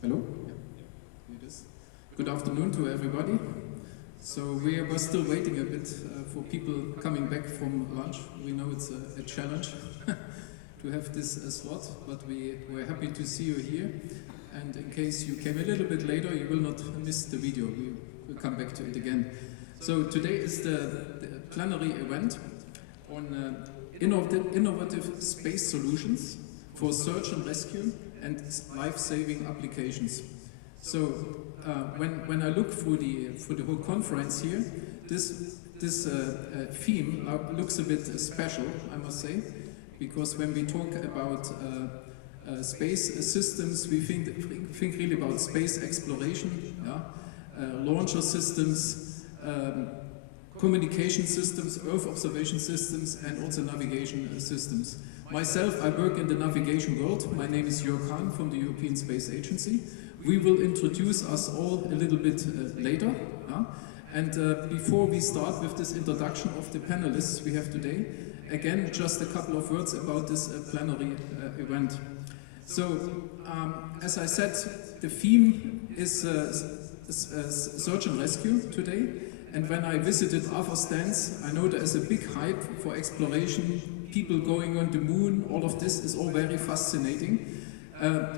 Hello? Yeah, it is. Good afternoon to everybody. So we were still waiting a bit for people coming back from lunch. We know it's a challenge to have this slot, but we're happy to see you here. And in case you came a little bit later, you will not miss the video. We will come back to it again. So today is the plenary event on innovative space solutions for search and rescue and life-saving applications. So when I look through the whole conference here, this theme looks a bit special, I must say, because when we talk about space systems, we think really about space exploration, launcher systems, communication systems, Earth observation systems, and also navigation systems. Myself, I work in the navigation world. My name is Jörg Hahn from the European Space Agency. We will introduce us all a little bit later. And before we start with this introduction of the panelists we have today, again, just a couple of words about this plenary event. So, as I said, the theme is search and rescue today. And when I visited other stands, I know there is a big hype for exploration, people going on the moon, all of this is all very fascinating.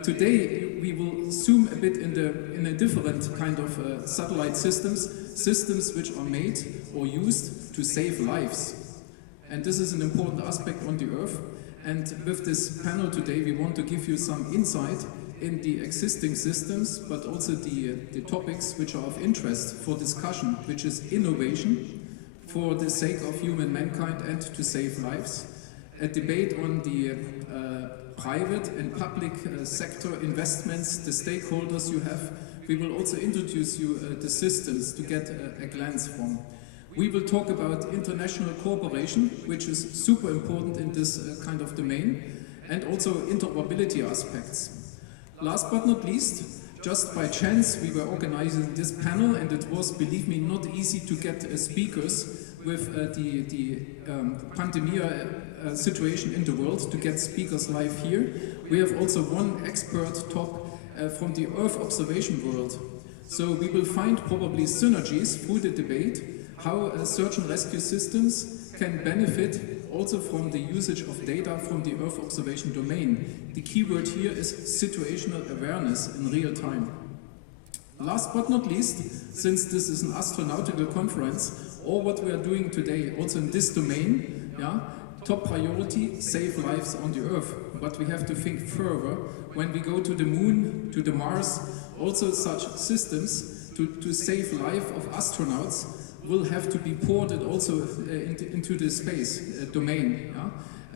Today we will zoom a bit in a different kind of satellite systems which are made or used to save lives. And this is an important aspect on the Earth. And with this panel today we want to give you some insight in the existing systems, but also the topics which are of interest for discussion, which is innovation for the sake of human mankind and to save lives. A debate on the private and public sector investments, the stakeholders you have. We will also introduce you the systems to get a glance from. We will talk about international cooperation, which is super important in this kind of domain, and also interoperability aspects. Last but not least, just by chance, we were organizing this panel, and it was, believe me, not easy to get speakers with the pandemic situation in the world, to get speakers live here. We have also one expert talk from the Earth observation world. So we will find probably synergies through the debate, how search and rescue systems can benefit also from the usage of data from the Earth observation domain. The key word here is situational awareness in real time. Last but not least, since this is an astronautical conference, all what we are doing today, also in this domain, top priority, save lives on the Earth. But we have to think further. When we go to the Moon, to the Mars, also such systems to save life of astronauts will have to be ported also into the space domain.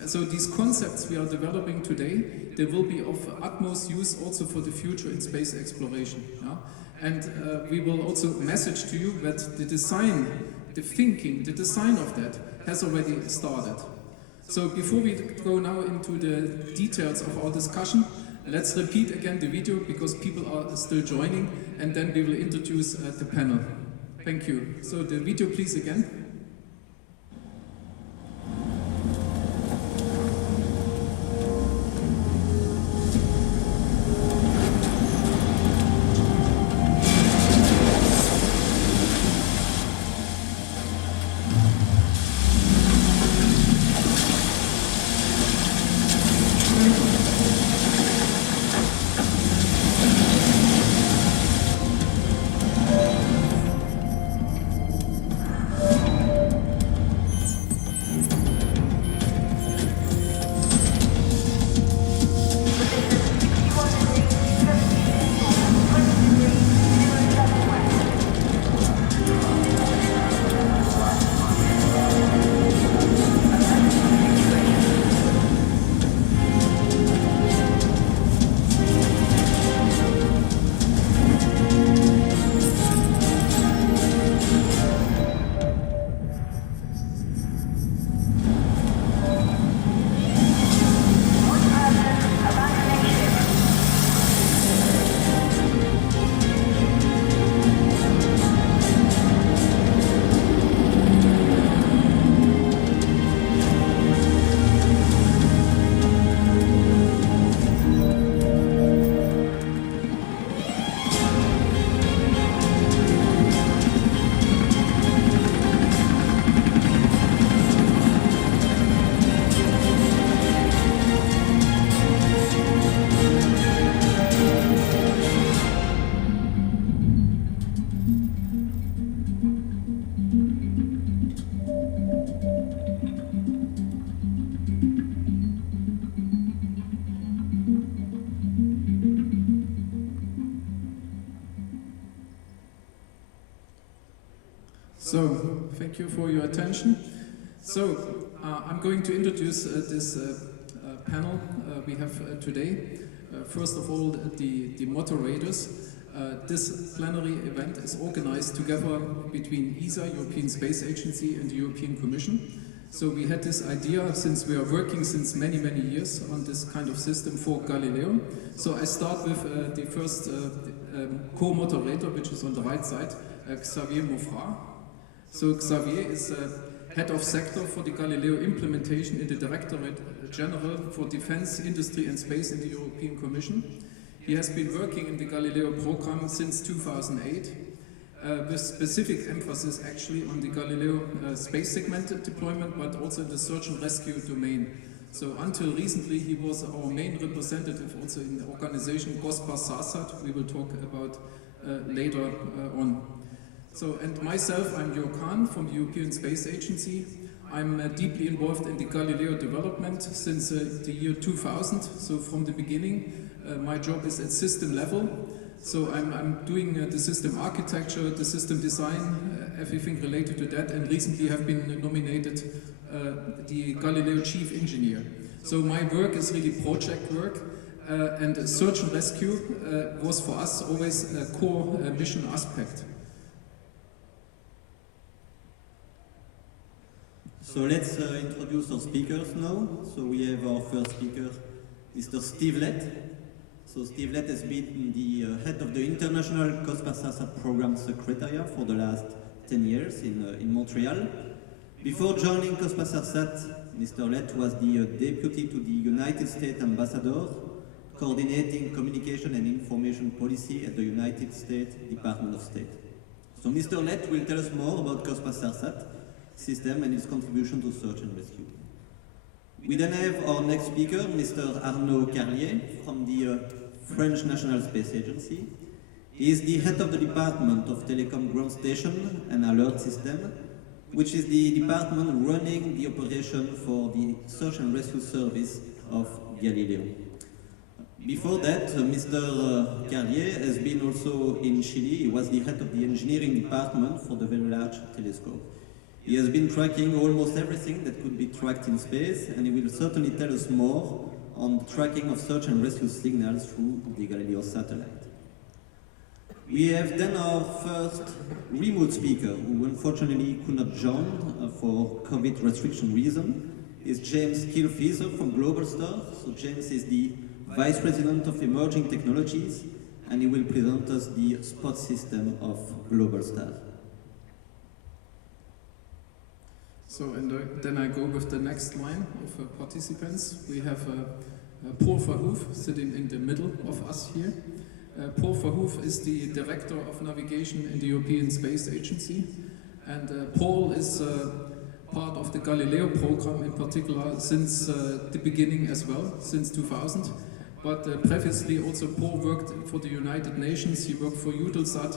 So these concepts we are developing today, they will be of utmost use also for the future in space exploration. And we will also message to you that the design, the thinking, the design of that has already started. So before we go now into the details of our discussion, let's repeat again the video because people are still joining, and then we will introduce the panel. Thank you. So the video please again. So, thank you for your attention. So, I'm going to introduce this panel we have today. First of all, the moderators. This plenary event is organized together between ESA, European Space Agency, and the European Commission. So we had this idea, since we are working since many years on this kind of system for Galileo. So I start with the first co-moderator, which is on the right side, Xavier Moffrat. So Xavier is head of sector for the Galileo implementation in the Directorate General for Defense, Industry and Space in the European Commission. He has been working in the Galileo program since 2008, with specific emphasis actually on the Galileo space segment deployment, but also in the search and rescue domain. So until recently, he was our main representative also in the organization CosmoSARSAT. We will talk about later on. So, and myself, I'm Jo Kahn from the European Space Agency. I'm deeply involved in the Galileo development since the year 2000. So from the beginning, my job is at system level. So I'm doing the system architecture, the system design, everything related to that, and recently have been nominated the Galileo Chief Engineer. So my work is really project work, and search and rescue was for us always a core mission aspect. So let's introduce our speakers now. So we have our first speaker, Mr. Steve Lett. So Steve Lett has been the head of the International CosmoSARSAT Program Secretariat for the last 10 years in Montreal. Before joining CosmoSARSAT, Mr. Lett was the deputy to the United States Ambassador, coordinating communication and information policy at the United States Department of State. So Mr. Lett will tell us more about CosmoSARSAT system and its contribution to search and rescue. We then have our next speaker, Mr. Arnaud Carlier from the French National Space Agency. He is the head of the Department of Telecom Ground Station and Alert System, which is the department running the operation for the search and rescue service of Galileo. Before that, Mr. Carlier has been also in Chile. He was the head of the engineering department for the Very Large Telescope. He has been tracking almost everything that could be tracked in space, and he will certainly tell us more on the tracking of search and rescue signals through the Galileo satellite. We have then our first remote speaker, who unfortunately could not join for COVID restriction reason, is James Kilfeather from Globalstar. So James is the Vice President of Emerging Technologies, and he will present us the spot system of Globalstar. So, and then I go with the next line of participants. We have Paul Verhoef sitting in the middle of us here. Paul Verhoef is the Director of Navigation in the European Space Agency. And Paul is part of the Galileo program in particular since the beginning as well, since 2000. But previously also Paul worked for the United Nations, he worked for Eutelsat.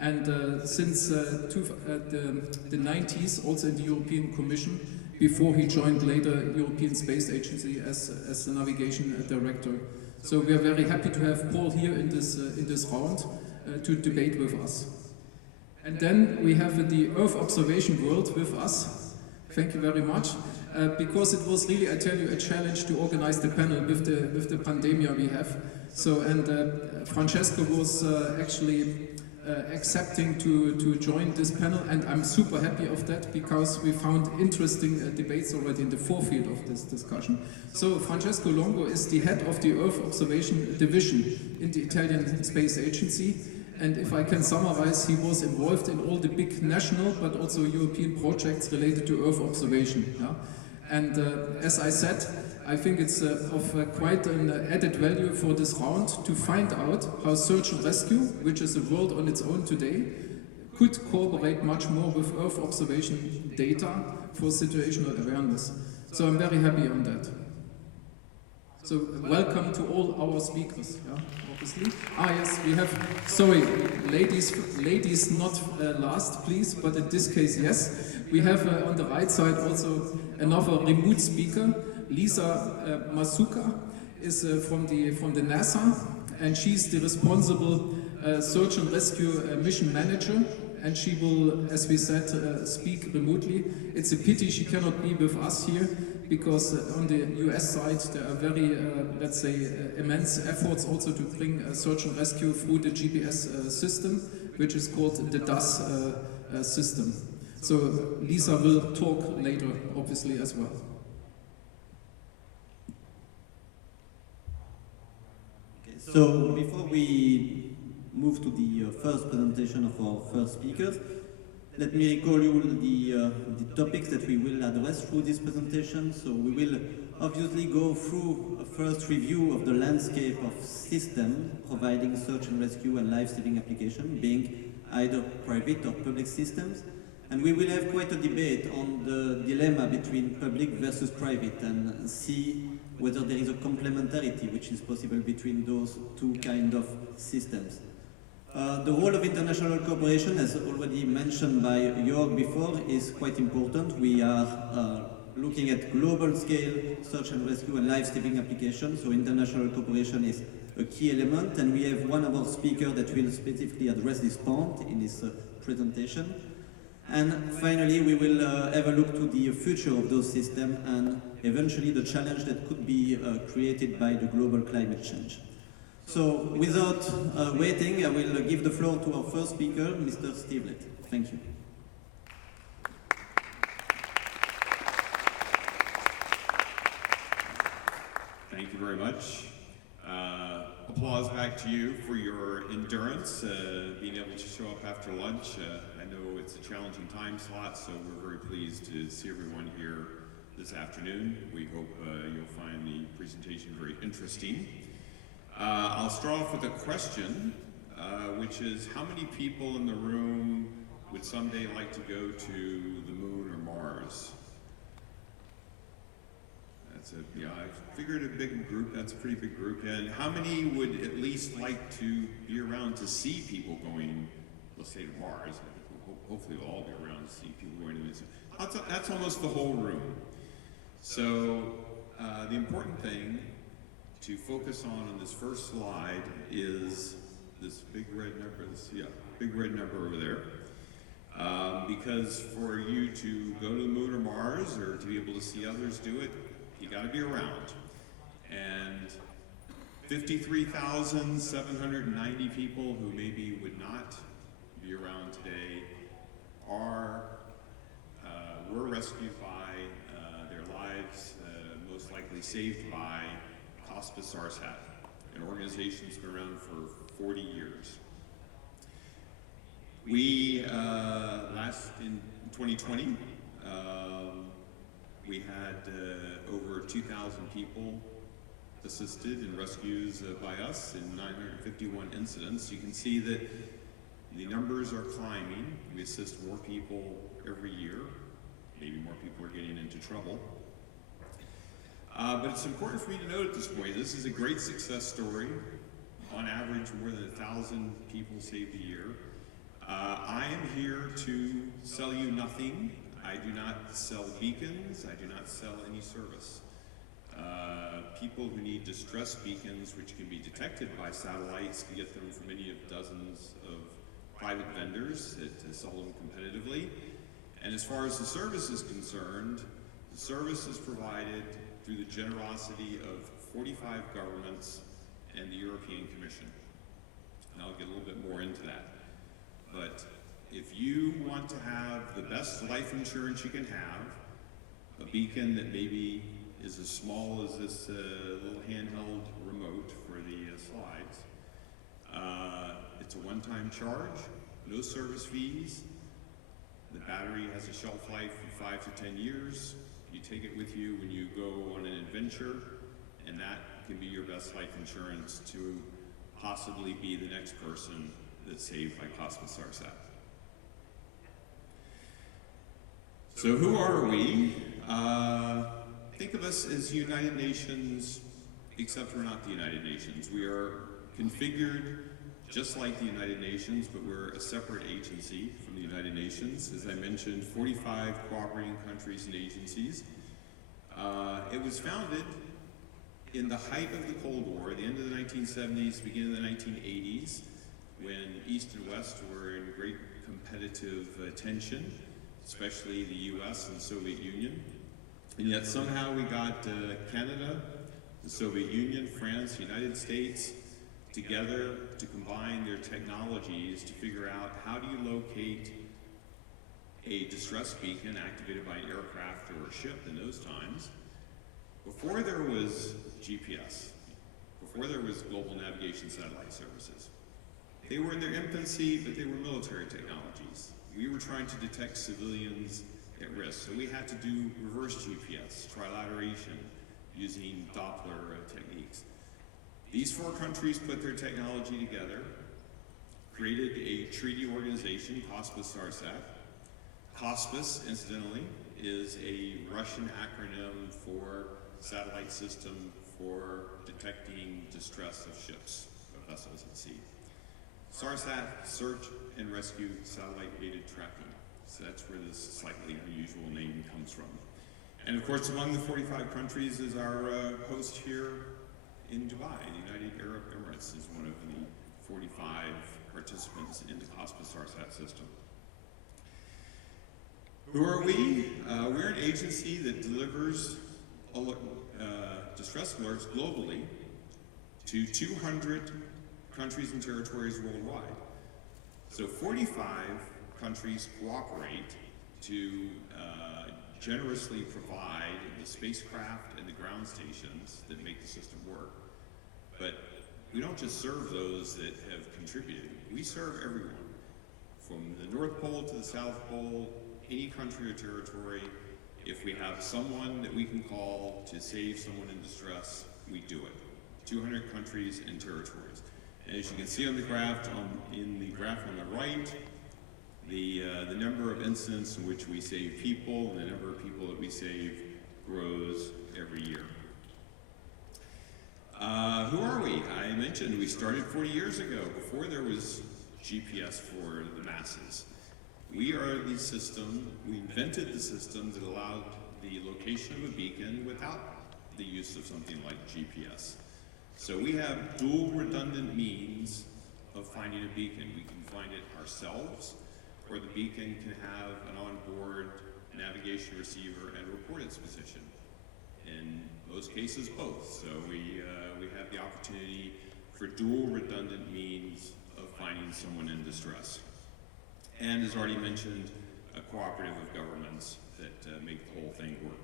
And since the 90s, also in the European Commission, before he joined later European Space Agency as the navigation director. So we are very happy to have Paul here in this round to debate with us. And then we have the Earth observation world with us. Thank you very much. Because it was really, I tell you, a challenge to organize the panel with the pandemia we have. So, and Francesco was actually accepting to join this panel, and I'm super happy of that because we found interesting debates already in the forefield of this discussion. So Francesco Longo is the head of the Earth Observation Division in the Italian Space Agency, and if I can summarize, he was involved in all the big national but also European projects related to Earth observation. Yeah? And as I said, I think it's of quite an added value for this round to find out how search and rescue, which is a world on its own today, could cooperate much more with Earth observation data for situational awareness. So I'm very happy on that. So welcome to all our speakers, yeah, obviously. Yes, we have, sorry, ladies not last, please, but in this case, yes. We have on the right side also another remote speaker. Lisa Mizuka is from the NASA, and she's the responsible search and rescue mission manager and she will, as we said, speak remotely. It's a pity she cannot be with us here, because on the US side there are very, let's say, immense efforts also to bring search and rescue through the GPS system, which is called the DAS system. So Lisa will talk later, obviously, as well. Okay, so before we move to the first presentation of our first speakers, let me recall you the topics that we will address through this presentation. So we will obviously go through a first review of the landscape of systems providing search and rescue and life-saving application, being either private or public systems. And we will have quite a debate on the dilemma between public versus private and see whether there is a complementarity which is possible between those two kind of systems. The role of international cooperation, as already mentioned by Jörg before, is quite important. We are looking at global scale search and rescue and life-saving applications, so international cooperation is a key element, and we have one of our speakers that will specifically address this point in this presentation. And finally, we will have a look to the future of those systems and eventually the challenge that could be created by the global climate change. So without waiting, I will give the floor to our first speaker, Mr. Steve Lett. Thank you. Thank you very much. Applause back to you for your endurance, being able to show up after lunch. I know it's a challenging time slot, so we're very pleased to see everyone here this afternoon. We hope you'll find the presentation very interesting. I'll start off with a question, which is how many people in the room would someday like to go to the moon or Mars? Yeah, I figured a big group, that's a pretty big group. And how many would at least like to be around to see people going, let's say to Mars? Hopefully we'll all be around to see people going to this. That's almost the whole room. So the important thing to focus on this first slide is this big red number, big red number over there. Because for you to go to the moon or Mars, or to be able to see others do it, you got to be around. And 53,790 people who maybe would not be around today were rescued by their lives, most likely saved by CosmoSARSAT, an organization that's been around for 40 years. We, in 2020, we had over 2,000 people assisted in rescues by us in 951 incidents. You can see that the numbers are climbing. We assist more people every year. Maybe more people are getting into trouble. But it's important for me to note at this point, this is a great success story. On average, more than 1,000 people saved a year. I am here to sell you nothing. I do not sell beacons. I do not sell any service. People who need distress beacons, which can be detected by satellites, can get them from any of dozens of private vendors to sell them competitively. And as far as the service is concerned, the service is provided through the generosity of 45 governments and the European Commission. And I'll get a little bit more into that. But if you want to have the best life insurance you can have, a beacon that maybe is as small as this little handheld remote for the slides, it's a one-time charge, no service fees. The battery has a shelf life of 5 to 10 years. You take it with you when you go on an adventure, and that can be your best life insurance to possibly be the next person that's saved by CosmoSARSAT. So who are we? Think of us as United Nations, except we're not the United Nations. We are configured just like the United Nations, but we're a separate agency from the United Nations. As I mentioned, 45 cooperating countries and agencies. It was founded in the height of the Cold War, the end of the 1970s, beginning of the 1980s, when East and West were in great competitive tension, especially the US and Soviet Union. And yet somehow we got Canada, the Soviet Union, France, the United States together to combine their technologies to figure out how do you locate a distress beacon activated by an aircraft or a ship in those times. Before there was GPS, before there was global navigation satellite services, they were in their infancy, but they were military technologies. We were trying to detect civilians at risk, so we had to do reverse GPS, trilateration, using Doppler techniques. These 4 countries put their technology together, created a treaty organization, CosmoSARSAT. COSMOS, incidentally, is a Russian acronym for satellite system for detecting distress of ships, of vessels at sea. SARSAT, Search and Rescue Satellite-Aided Tracking. So that's where this slightly unusual name comes from. And of course, among the 45 countries is our host here in Dubai. The United Arab Emirates is one of the 45 participants in the CosmoSARSAT system. Who are we? We're an agency that delivers distress alerts globally to 200 countries and territories worldwide. So 45 countries cooperate to generously provide the spacecraft and the ground stations that make the system work. But we don't just serve those that have contributed. We serve everyone, from the North Pole to the South Pole, any country or territory. If we have someone that we can call to save someone in distress, we do it. 200 countries and territories. And as you can see on the graph, in the graph on the right, the number of incidents in which we save people and the number of people that we save grows every year. Who are we? I mentioned we started 40 years ago, before there was GPS for the masses. We are the system, we invented the system that allowed the location of a beacon without the use of something like GPS. So we have dual redundant means of finding a beacon. We can find it ourselves, or the beacon can have an onboard navigation receiver and report its position. In most cases, both. So we have the opportunity for dual redundant means of finding someone in distress. And as already mentioned, a cooperative of governments that make the whole thing work.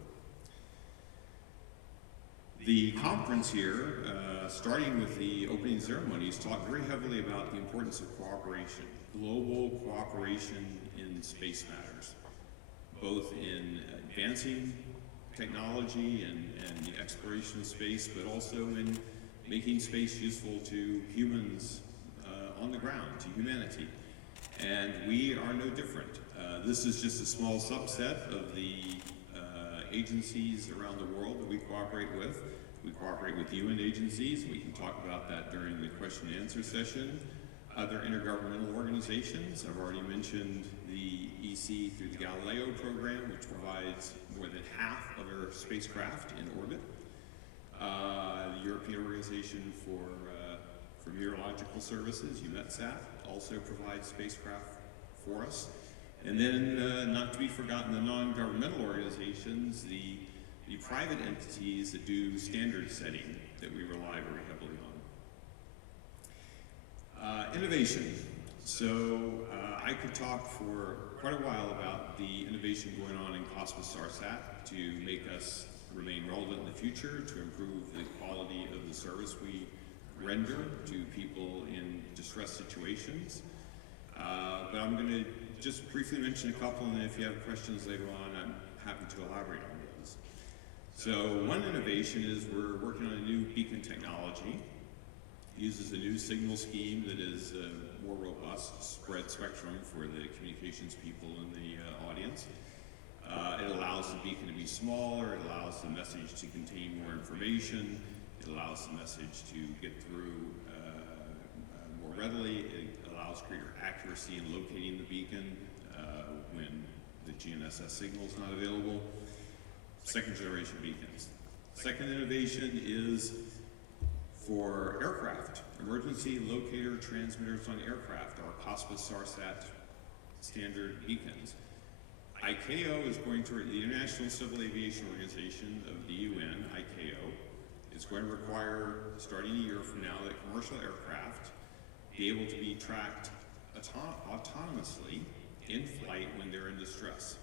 The conference here, starting with the opening ceremonies, talked very heavily about the importance of cooperation, global cooperation in space matters, both in advancing technology and the exploration of space, but also in making space useful to humans on the ground, to humanity. And we are no different. This is just a small subset of the agencies around the world that we cooperate with. We cooperate with UN agencies. We can talk about that during the question and answer session. Other intergovernmental organizations, I've already mentioned the EC through the Galileo program, which provides more than half of our spacecraft in orbit. The European Organization for Meteorological Services, EUMETSAT, also provides spacecraft for us. And then, not to be forgotten, the non-governmental organizations, the private entities that do standard setting that we rely very heavily on. Innovation. So I could talk for quite a while about the innovation going on in CosmoSARSAT to make us remain relevant in the future, to improve the quality of the service we render to people in distress situations. But I'm going to just briefly mention a couple, and then if you have questions later on, I'm happy to elaborate on those. So one innovation is we're working on a new beacon technology. It uses a new signal scheme that is more robust, spread spectrum for the communications people in the audience. It allows the beacon to be smaller, it allows the message to contain more information, it allows the message to get through more readily, it allows greater accuracy in locating the beacon when the GNSS signal is not available. Second generation beacons. Second innovation is for aircraft, emergency locator transmitters on aircraft. Our CosmoSARSAT standard beacons. ICAO is going to, the International Civil Aviation Organization of the UN, ICAO, is going to require, starting a year from now, that commercial aircraft be able to be tracked autonomously in flight when they're in distress,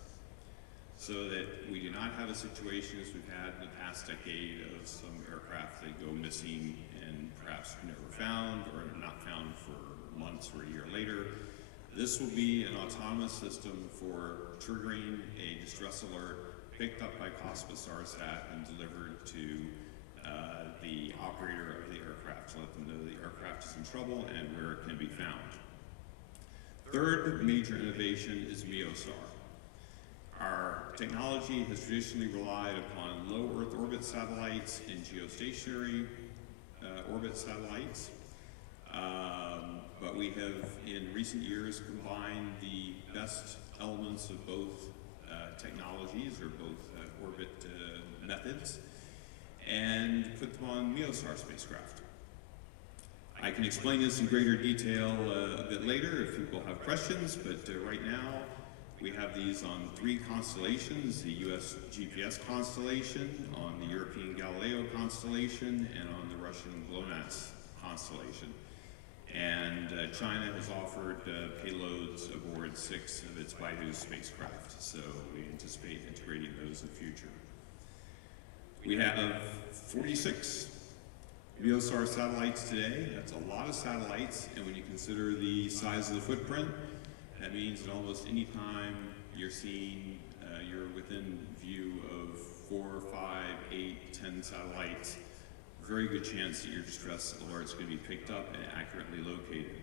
so that we do not have a situation as we've had in the past decade of some aircraft that go missing and perhaps are never found or are not found for months or a year later. This will be an autonomous system for triggering a distress alert picked up by CosmoSARSAT and delivered to the operator of the aircraft to let them know the aircraft is in trouble and where it can be found. Third major innovation is MEOSAR. Our technology has traditionally relied upon low Earth orbit satellites and geostationary orbit satellites, but we have in recent years combined the best elements of both technologies or both orbit methods and put them on MEOSAR spacecraft. I can explain this in greater detail a bit later if people have questions, but right now we have these on 3 constellations: the US GPS constellation, on the European Galileo constellation, and on the Russian GLONASS constellation. And China has offered payloads aboard 6 of its Beidou spacecraft, so we anticipate integrating those in the future. We have 46 MEOSAR satellites today. That's a lot of satellites, and when you consider the size of the footprint, that means that almost any time you're seeing, you're within view of 4, 5, 8, 10 satellites, very good chance that your distress alert is going to be picked up and accurately located.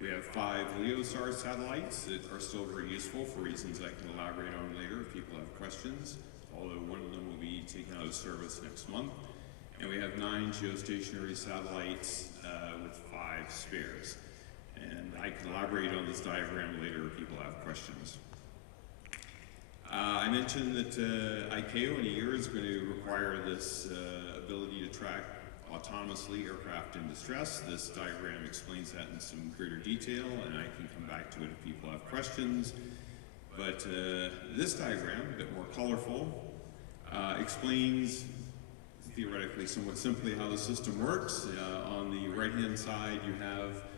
We have 5 LEOSAR satellites that are still very useful for reasons I can elaborate on later if people have questions, although one of them will be taken out of service next month. And we have 9 geostationary satellites with 5 spares. And I can elaborate on this diagram later if people have questions. I mentioned that ICAO in a year is going to require this ability to track autonomously aircraft in distress. This diagram explains that in some greater detail, and I can come back to it if people have questions. But this diagram, a bit more colorful, explains theoretically somewhat simply how the system works. On the right-hand side, you have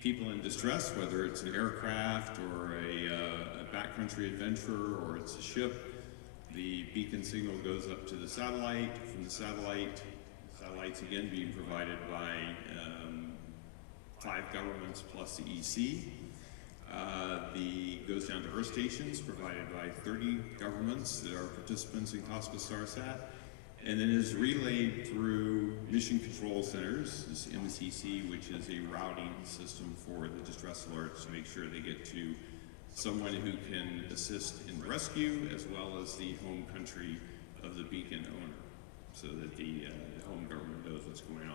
people in distress, whether it's an aircraft or a backcountry adventurer or it's a ship. The beacon signal goes up to the satellite. From the satellite, satellites again being provided by 5 governments plus the EC. Goes down to Earth stations provided by 30 governments that are participants in CosmoSARSAT, and then is relayed through mission control centers, this MCC, which is a routing system for the distress alerts to make sure they get to someone who can assist in rescue, as well as the home country of the beacon owner, so that the home government knows what's going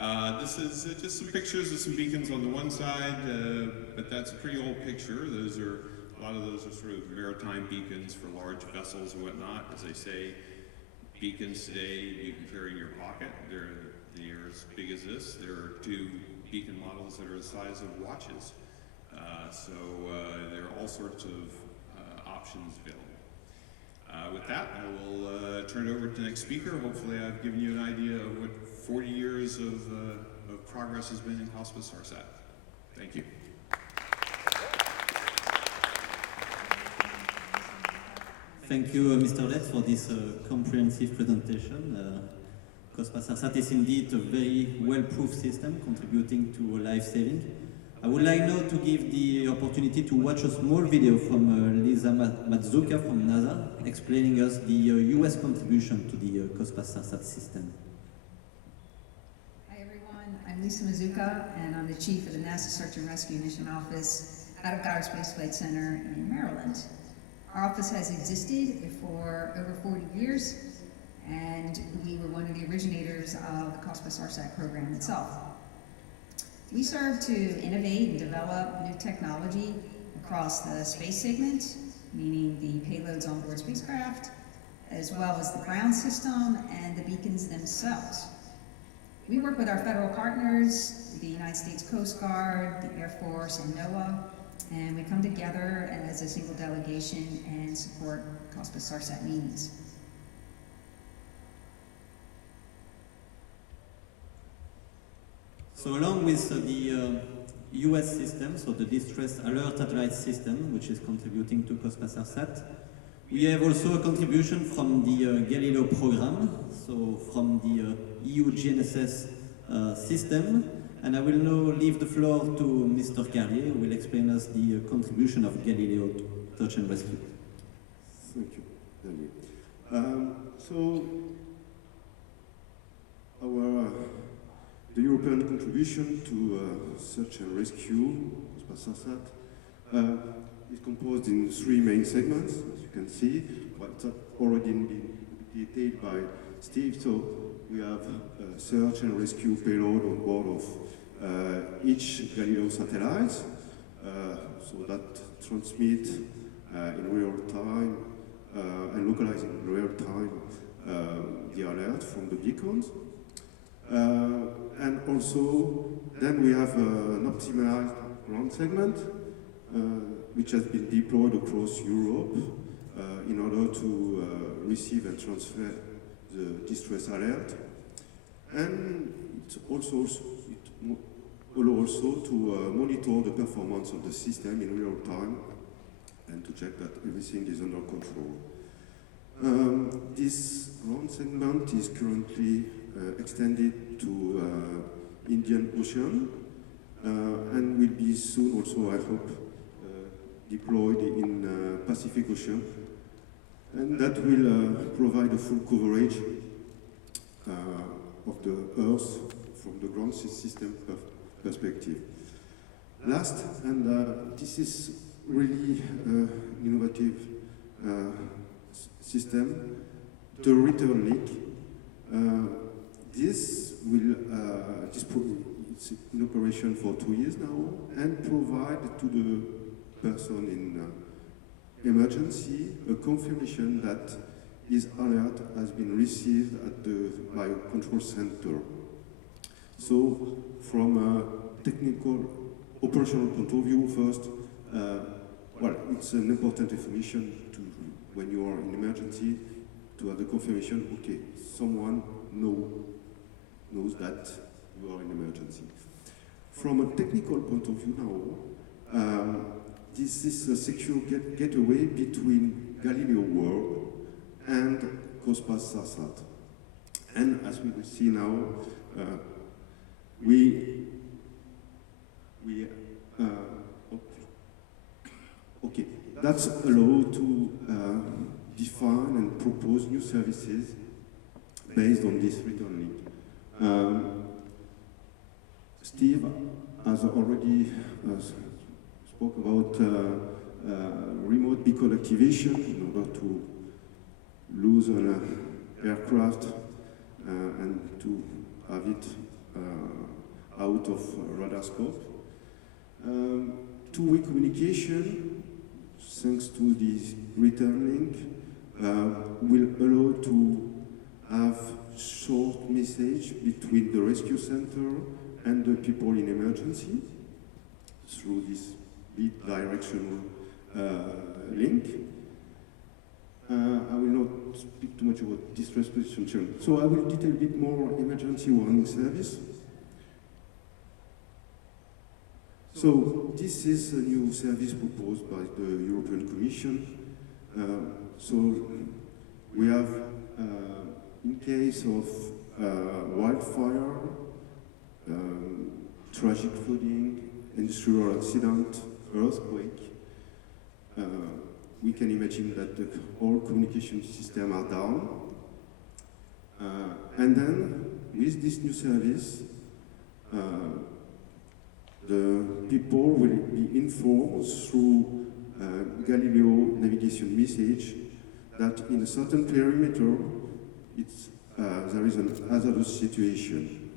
on. This is just some pictures of some beacons on the one side, but that's a pretty old picture. A lot of those are sort of maritime beacons for large vessels and whatnot. As I say, beacons today you can carry in your pocket. They're as big as this. There are 2 beacon models that are the size of watches. So there are all sorts of options available. With that, I will turn it over to the next speaker. Hopefully I've given you an idea of what 40 years of progress has been in CosmoSARSAT. Thank you. Thank you, Mr. Letts, for this comprehensive presentation. CosmoSARSAT is indeed a very well-proved system contributing to life saving. I would like now to give the opportunity to watch a small video from Lisa Mizuka from NASA, explaining us the US contribution to the CosmoSARSAT system. Hi everyone, I'm Lisa Mizuka, and I'm the chief of the NASA Search and Rescue Mission Office out of Goddard Space Flight Center in Maryland. Our office has existed for over 40 years, and we were one of the originators of the CosmoSARSAT program itself. We serve to innovate and develop new technology across the space segment, meaning the payloads on board spacecraft, as well as the ground system and the beacons themselves. We work with our federal partners, the United States Coast Guard, the Air Force, and NOAA, and we come together as a single delegation and support CosmoSARSAT needs. So along with the US system, so the Distress Alert Satellite System, which is contributing to CosmoSARSAT, we have also a contribution from the Galileo program, so from the EU GNSS system. And I will now leave the floor to Mr. Carrier, who will explain us the contribution of Galileo to search and rescue. Thank you, Daniel. So, the European contribution to search and rescue, CosmoSARSAT, is composed in three main segments, as you can see. But it's already been detailed by Steve. So we have a search and rescue payload on board of each Galileo satellite, so that transmit in real time and localize in real time the alert from the beacons. And also, then we have an optimized ground segment, which has been deployed across Europe in order to receive and transfer the distress alert. And it allows also to monitor the performance of the system in real time and to check that everything is under control. This ground segment is currently extended to Indian Ocean and will be soon also, I hope, deployed in Pacific Ocean. And that will provide a full coverage of the Earth from the ground system perspective. Last, and this is really innovative system, the return link. This will it's in operation for 2 years now and provide to the person in emergency a confirmation that his alert has been received at the control center. So, from a technical, operational point of view, first, well, it's an important information to when you are in emergency to have the confirmation. Okay, someone knows that you are in emergency. From a technical point of view now, this is a secure gateway between Galileo World and CosmoSARSAT. And as we will see now, okay, that's allowed to define and propose new services based on this return link. Steve has already spoke about remote beacon activation in order to lose an aircraft and to have it out of radar scope. Two-way communication, thanks to this return link, will allow to have short message between the rescue center and the people in emergency through this bi-directional link. I will not speak too much about distress position. So I will detail a bit more emergency warning service. So this is a new service proposed by the European Commission. So we have, in case of wildfire, tragic flooding, industrial accident, earthquake, we can imagine that all communication systems are down. And then, with this new service, the people will be informed through Galileo navigation message that in a certain perimeter, there is an hazardous situation.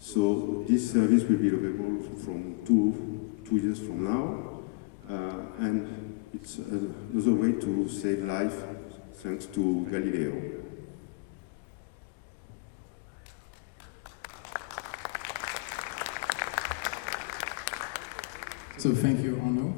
So this service will be available from two years from now, and it's another way to save life thanks to Galileo. So thank you, Arno.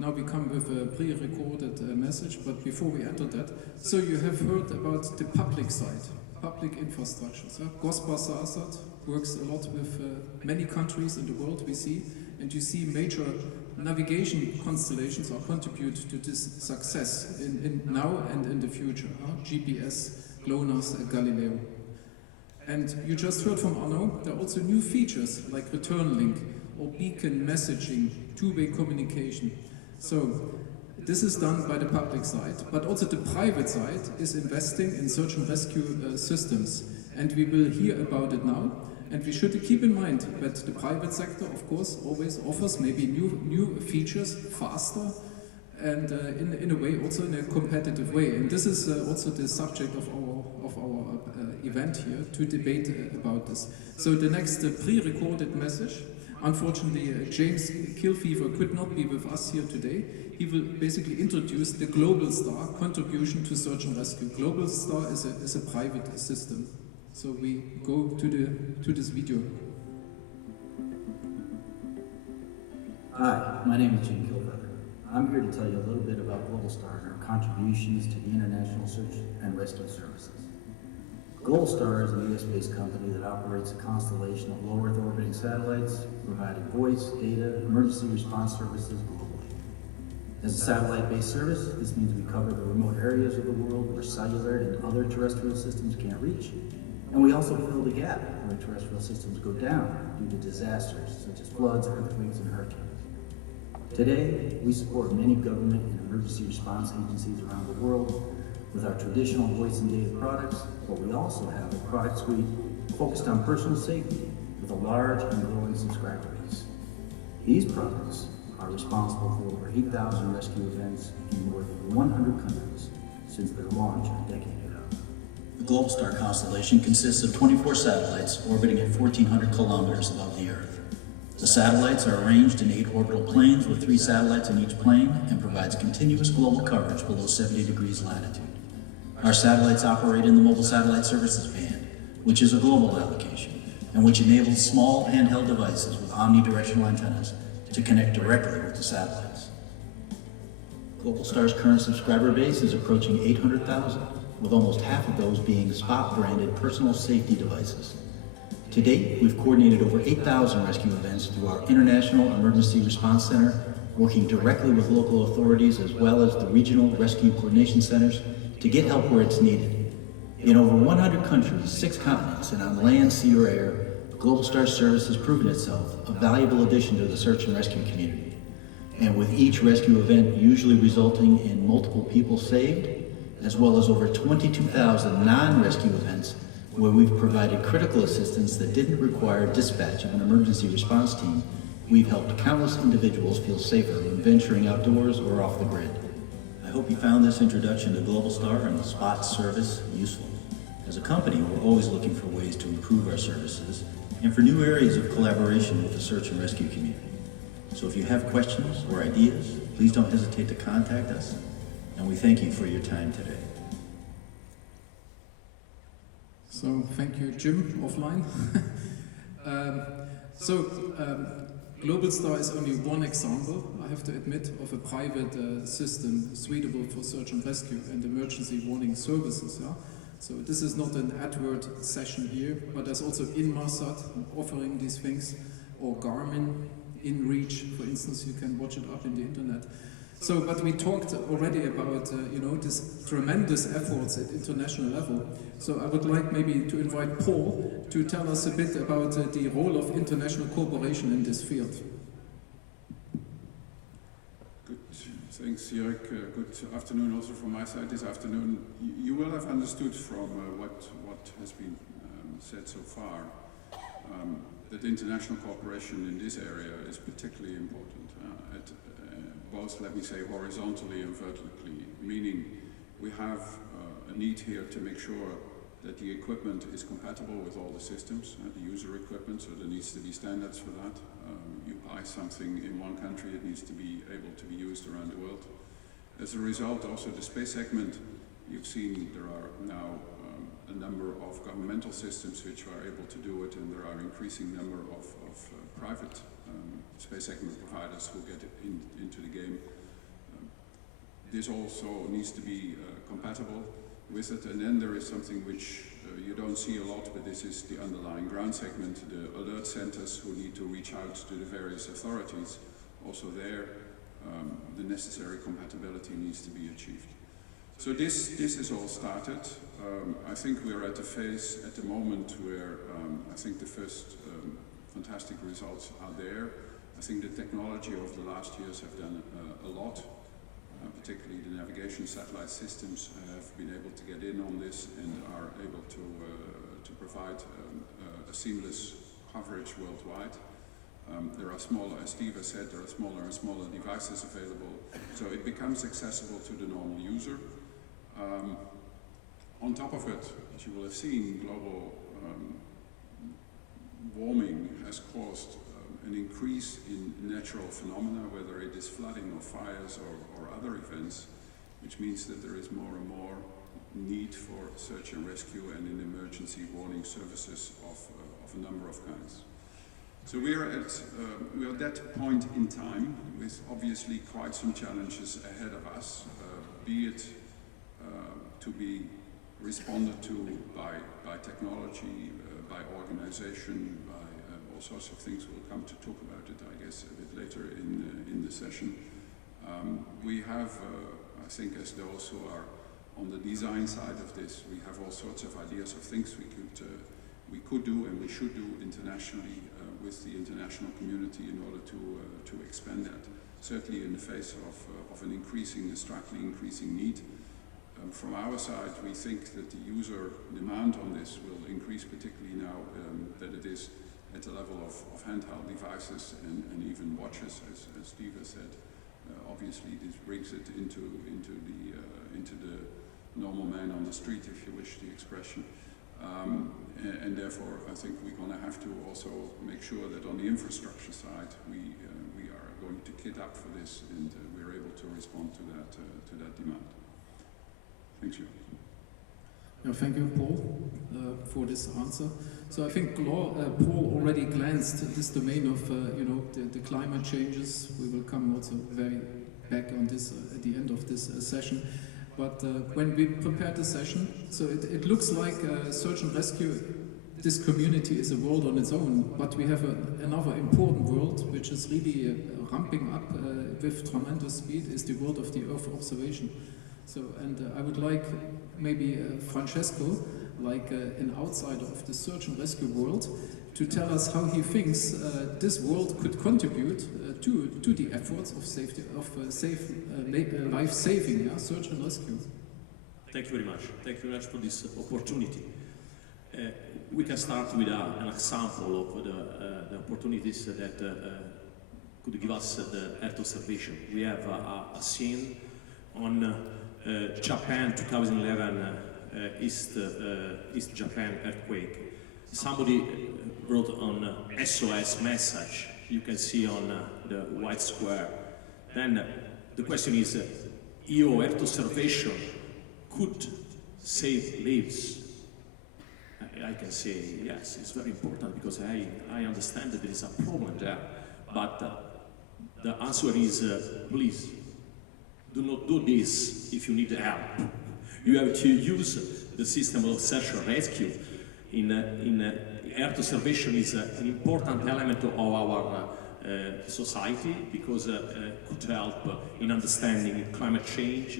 Now we come with a pre-recorded message, but before we enter that, so you have heard about the public side, public infrastructures. CosmoSARSAT works a lot with many countries in the world we see, and you see major navigation constellations are contribute to this success in now and in the future. GPS, GLONASS, Galileo. And you just heard from Arno, there are also new features like return link or beacon messaging, two-way communication. So this is done by the public side, but also the private side is investing in search and rescue systems. And we will hear about it now. And we should keep in mind that the private sector, of course, always offers maybe new features faster and in a way also in a competitive way. And this is also the subject of our event here, to debate about this. So the next pre-recorded message, unfortunately James Kilfever could not be with us here today. He will basically introduce the Globalstar contribution to search and rescue. Globalstar is a private system. So we go to this video. Hi, my name is Jim Gilbert. I'm here to tell you a little bit about Globalstar and our contributions to the International Search and Rescue Services. Globalstar is a US-based company that operates a constellation of low Earth orbiting satellites, providing voice, data, emergency response services globally. As a satellite-based service, this means we cover the remote areas of the world where cellular and other terrestrial systems can't reach. And we also fill the gap where terrestrial systems go down due to disasters such as floods, earthquakes, and hurricanes. Today, we support many government and emergency response agencies around the world with our traditional voice and data products, but we also have a product suite focused on personal safety with a large and growing subscriber base. These products are responsible for over 8,000 rescue events in more than 100 countries since their launch a decade ago. The Globalstar constellation consists of 24 satellites orbiting at 1,400 kilometers above the Earth. The satellites are arranged in 8 orbital planes with 3 satellites in each plane and provides continuous global coverage below 70 degrees latitude. Our satellites operate in the Mobile Satellite Services band, which is a global application, and which enables small handheld devices with omnidirectional antennas to connect directly with the satellites. Globalstar's current subscriber base is approaching 800,000, with almost half of those being Spot-branded personal safety devices. To date, we've coordinated over 8,000 rescue events through our International Emergency Response Center, working directly with local authorities as well as the regional rescue coordination centers to get help where it's needed. In over 100 countries, 6 continents, and on land, sea, or air, Globalstar service has proven itself a valuable addition to the search and rescue community. And with each rescue event usually resulting in multiple people saved, as well as over 22,000 non-rescue events where we've provided critical assistance that didn't require dispatch of an emergency response team, we've helped countless individuals feel safer when venturing outdoors or off the grid. I hope you found this introduction to Globalstar and the Spot service useful. As a company, we're always looking for ways to improve our services and for new areas of collaboration with the search and rescue community. So if you have questions or ideas, please don't hesitate to contact us, and we thank you for your time today. So thank you, Jim, offline. Globalstar is only one example, I have to admit, of a private system suitable for search and rescue and emergency warning services. Yeah? So this is not an advert session here, but there's also Inmarsat offering these things, or Garmin, InReach, for instance, you can watch it up in the internet. So, but we talked already about, this tremendous efforts at international level. So I would like maybe to invite Paul to tell us a bit about the role of international cooperation in this field. Good, thanks, Jörg. Good afternoon also from my side this afternoon. You will have understood from what has been said so far that international cooperation in this area is particularly important. Both, let me say, horizontally and vertically, meaning we have a need here to make sure that the equipment is compatible with all the systems, the user equipment, so there needs to be standards for that. You buy something in one country, it needs to be able to be used around the world. As a result, also the space segment, you've seen there are now a a number of governmental systems which are able to do it, and there are increasing number of private space segment providers who get into the game. This also needs to be compatible with it, and then there is something which you don't see a lot, but this is the underlying ground segment, the alert centers who need to reach out to the various authorities. Also there, the necessary compatibility needs to be achieved. So this is all started. I think we're at a phase at the moment where I think the first fantastic results are there. I think the technology of the last years have done a lot. Particularly the navigation satellite systems have been able to get in on this and are able to provide a seamless coverage worldwide. There are smaller, as Steve has said, there are smaller and smaller devices available, so it becomes accessible to the normal user. On top of it, as you will have seen, global warming has caused an increase in natural phenomena, whether it is flooding or fires or other events, which means that there is more and more need for search and rescue and in emergency warning services of a number of kinds. So we are at that point in time with obviously quite some challenges ahead of us, be it to be responded to by technology, by organization, by all sorts of things. We'll come to talk about it, I guess, a bit later in the session. We have, I think, as those who are on the design side of this, we have all sorts of ideas of things we could do and we should do internationally with the international community in order to expand that. Certainly in the face of an strikingly increasing need. From our side, we think that the user demand on this will increase, particularly now that it is at the level of handheld devices and even watches, as Steve has said. Obviously, this brings it into the normal man on the street, if you wish the expression. And therefore, I think we're going to have to also make sure that on the infrastructure side, we are going to kit up for this, and we're able to respond to that demand. Thank you. Yeah, thank you, Paul, for this answer. So I think Paul already glanced at this domain of the climate changes. We will come also very back on this at the end of this session. But when we prepared the session, so it looks like search and rescue, this community is a world on its own, but we have another important world which is really ramping up with tremendous speed, is the world of the Earth observation. So, and I would like maybe Francesco, like an outsider of the search and rescue world, to tell us how he thinks this world could contribute to the efforts of safety, of life-saving, search and rescue. Thank you very much. Thank you very much for this opportunity. We can start with an example of the opportunities that could give us the Earth observation. We have a scene on Japan 2011 East Japan earthquake. Somebody wrote on SOS message. You can see on the white square. Then the question is, EO Earth observation could save lives. I can say yes, it's very important because I understand that there is a problem there. But the answer is, please, do not do this if you need help. You have to use the system of search and rescue. Earth observation is an important element of our society because it could help in understanding climate change,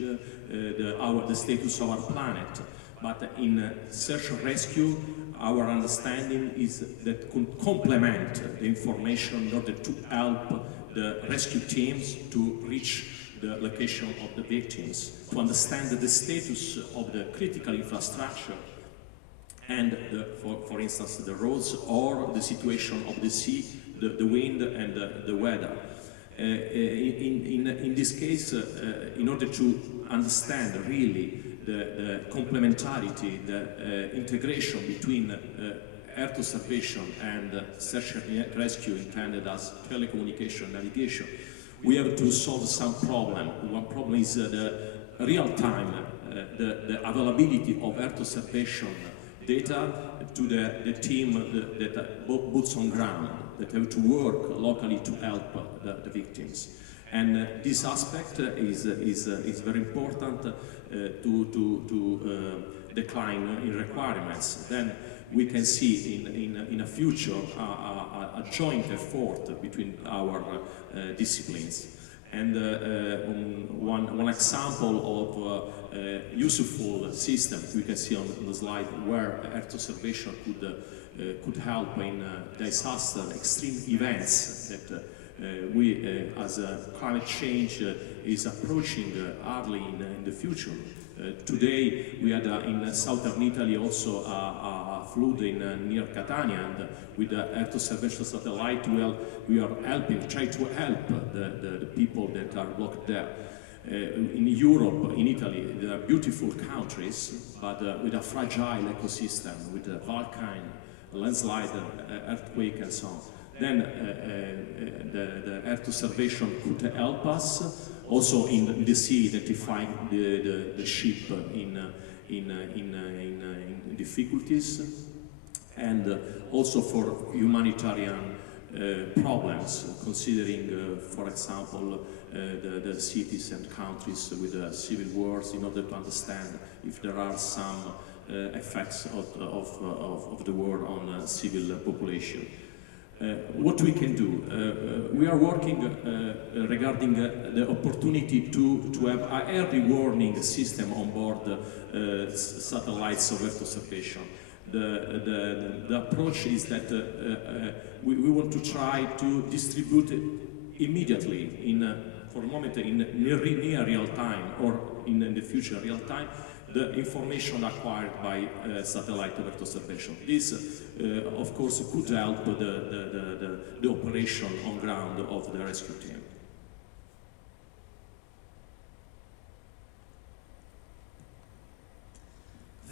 the status of our planet. But in search and rescue, our understanding is that could complement the information in order to help the rescue teams to reach the location of the victims, to understand the status of the critical infrastructure and, for instance, the roads or the situation of the sea, the wind and the weather. In this case, in order to understand really the complementarity, the integration between Earth observation and search and rescue intended as telecommunication and navigation, we have to solve some problem. One problem is the real time, the availability of Earth observation data to the team that boots on ground, that have to work locally to help the victims. And this aspect is very important to decline in requirements. Then we can see in a future a joint effort between our disciplines. And one example of useful system we can see on the slide where Earth observation could help in disaster, extreme events that we, as climate change is approaching early in the future. Today we had in southern Italy also a flood near Catania, and with the Earth observation satellite we are trying to help the people that are blocked there. In Europe, in Italy, there are beautiful countries, but with a fragile ecosystem, with a volcano, landslide, earthquake, and so on. Then the Earth observation could help us also in the sea, identifying the ship in difficulties, and also for humanitarian problems, considering, for example, the cities and countries with civil wars, in order to understand if there are some effects of the war on civil population. What we can do? We are working regarding the opportunity to have an early warning system on board satellites of Earth observation. The approach is that we want to try to distribute immediately, for a moment, in near real time, or in the future real time, the information acquired by satellite Earth observation. This, of course, could help the operation on ground of the rescue team.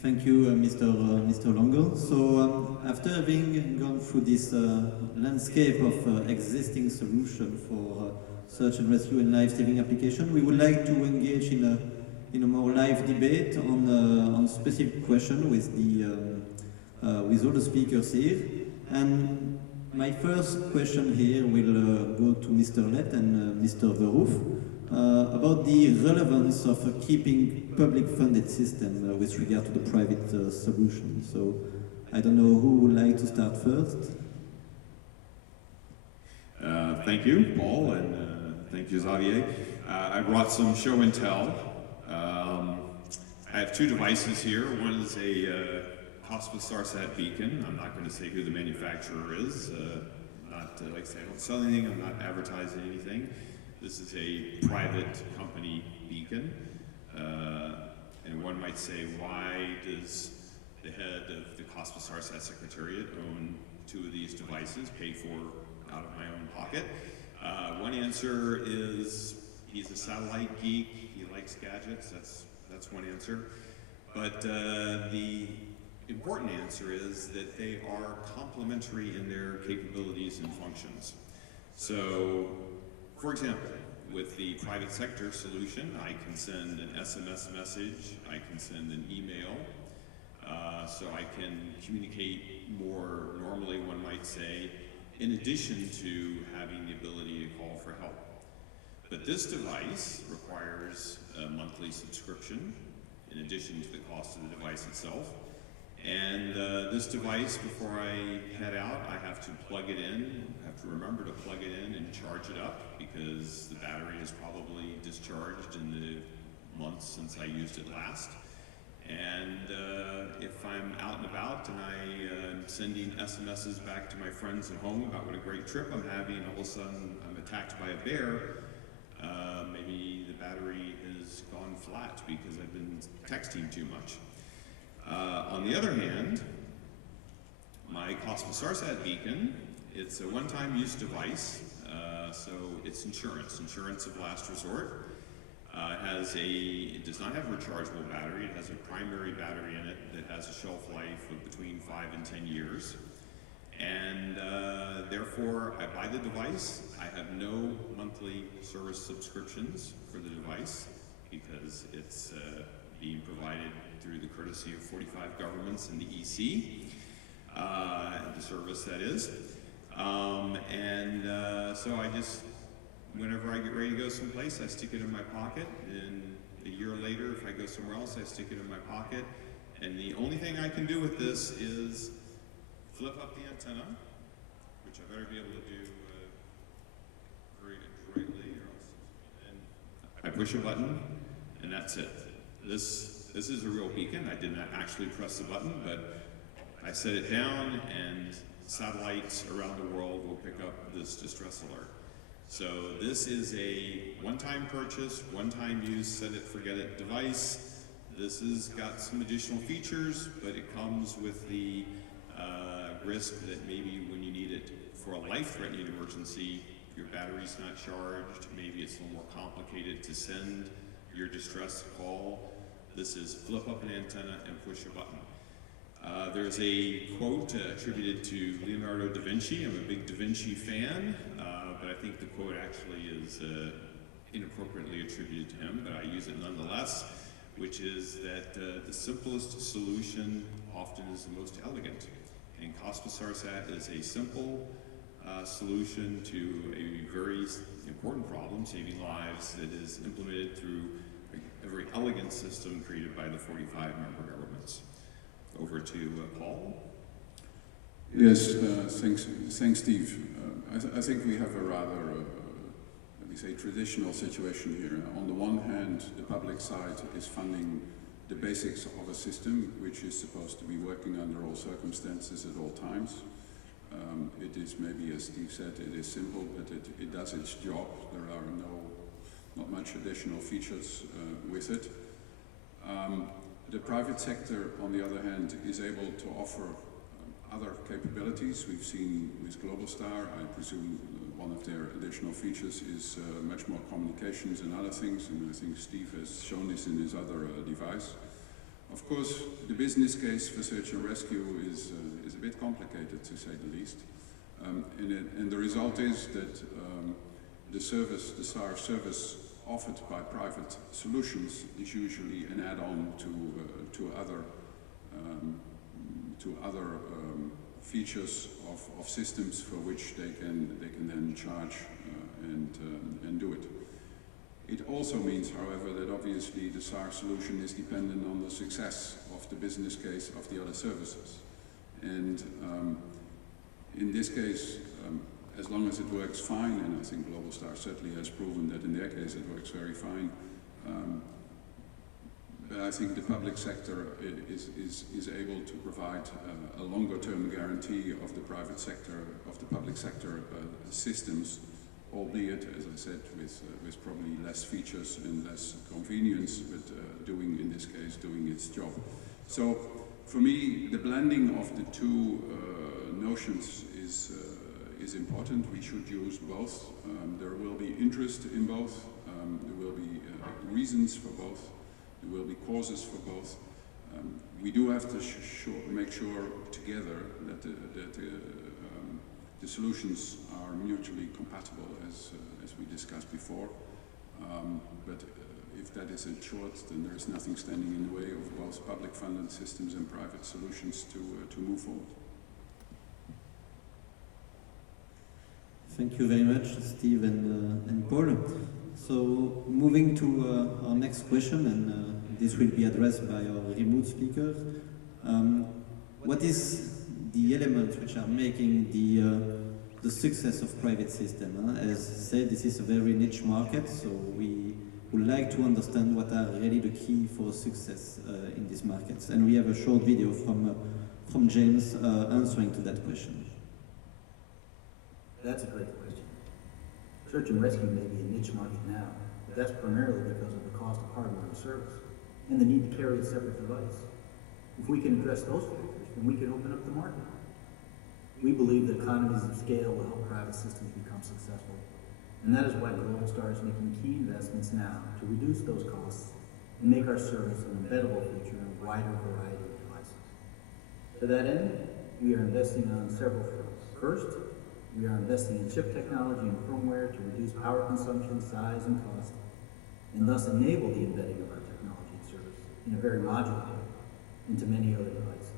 Thank you, Mr. Longo. So, after having gone through this landscape of existing solution for search and rescue and life-saving application, we would like to engage in a more live debate on specific question with all the speakers here. And my first question here will go to Mr. Lett and Mr. Verhoef about the relevance of keeping public-funded system with regard to the private solution. So I don't know who would like to start first. Thank you, Paul, and thank you, Xavier. I brought some show and tell. I have two devices here. One is a CosmoSARSAT beacon. I'm not going to say who the manufacturer is. Like I say, I don't sell anything. I'm not advertising anything. This is a private company beacon. And one might say, why does the head of the CosmoSARSAT Secretariat own two of these devices, paid for out of my own pocket? One answer is he's a satellite geek. He likes gadgets. That's one answer. But the important answer is that they are complementary in their capabilities and functions. So, for example, with the private sector solution, I can send an SMS message, I can send an email, so I can communicate more normally, one might say, in addition to having the ability to call for help. But this device requires a monthly subscription, in addition to the cost of the device itself. And this device, before I head out, I have to plug it in, I have to remember to plug it in and charge it up, because the battery is probably discharged in the months since I used it last. And if I'm out and about and I'm sending SMSs back to my friends at home about what a great trip I'm having, and all of a sudden I'm attacked by a bear, maybe the battery has gone flat because I've been texting too much. On the other hand, my CosmoSARSAT beacon, it's a one-time use device, so it's insurance of last resort. It does not have a rechargeable battery. It has a primary battery in it that has a shelf life of between 5 and 10 years. And therefore, I buy the device. I have no monthly service subscriptions for the device because it's being provided through the courtesy of 45 governments in the EC, the service that is. So I just, whenever I get ready to go someplace, I stick it in my pocket, and a year later, if I go somewhere else, I stick it in my pocket. And the only thing I can do with this is flip up the antenna, which I better be able to do very adroitly, or else. And I push a button, and that's it. This is a real beacon. I did not actually press the button, but I set it down, and satellites around the world will pick up this distress alert. So this is a one-time purchase, one-time use, set it, forget it device. This has got some additional features, but it comes with the risk that maybe when you need it for a life-threatening emergency, your battery's not charged, maybe it's a little more complicated to send your distress call. This is flip up an antenna and push a button. There's a quote attributed to Leonardo da Vinci. I'm a big da Vinci fan, but I think the quote actually is inappropriately attributed to him, but I use it nonetheless, which is that the simplest solution often is the most elegant. And CosmoSARSAT is a simple solution to a very important problem, saving lives, that is implemented through a very elegant system created by the 45 member governments. Over to Paul. Yes, thanks, Steve. I think we have a rather, let me say, traditional situation here. On the one hand, the public side is funding the basics of a system which is supposed to be working under all circumstances at all times. It is maybe, as Steve said, it is simple, but it does its job. There are not much additional features with it. The private sector, on the other hand, is able to offer other capabilities. We've seen with Globalstar, I presume one of their additional features is much more communications and other things, and I think Steve has shown this in his other device. Of course, the business case for search and rescue is a bit complicated, to say the least. And the result is that the SAR service offered by private solutions is usually an add-on to other features of systems for which they can then charge and do it. It also means, however, that obviously the SAR solution is dependent on the success of the business case of the other services. And in this case, as long as it works fine, and I think Globalstar certainly has proven that in their case it works very fine, but I think the public sector is able to provide a longer-term guarantee of the private sector, of the public sector systems, albeit, as I said, with probably less features and less convenience, but in this case, doing its job. So, for me, the blending of the two notions is important. We should use both. There will be interest in both. There will be reasons for both. There will be causes for both. We do have to make sure together that the solutions are mutually compatible, as we discussed before. But if that isn't short, then there is nothing standing in the way of both public funded systems and private solutions to move forward. Thank you very much, Steve and Paul. So, moving to our next question, and this will be addressed by our remote speakers. What is the elements which are making the success of private system? As said, this is a very niche market, so we would like to understand what are really the key for success in these markets. And we have a short video from James answering to that question. That's a great question. Search and rescue may be a niche market now, but that's primarily because of the cost of hardware and service, and the need to carry a separate device. If we can address those factors, then we can open up the market. We believe that economies of scale will help private systems become successful, and that is why Globalstar is making key investments now to reduce those costs and make our service an embeddable feature in a wider variety of devices. To that end, we are investing on several fronts. First, we are investing in chip technology and firmware to reduce power consumption, size, and cost, and thus enable the embedding of our technology and service in a very modular way. into many other devices.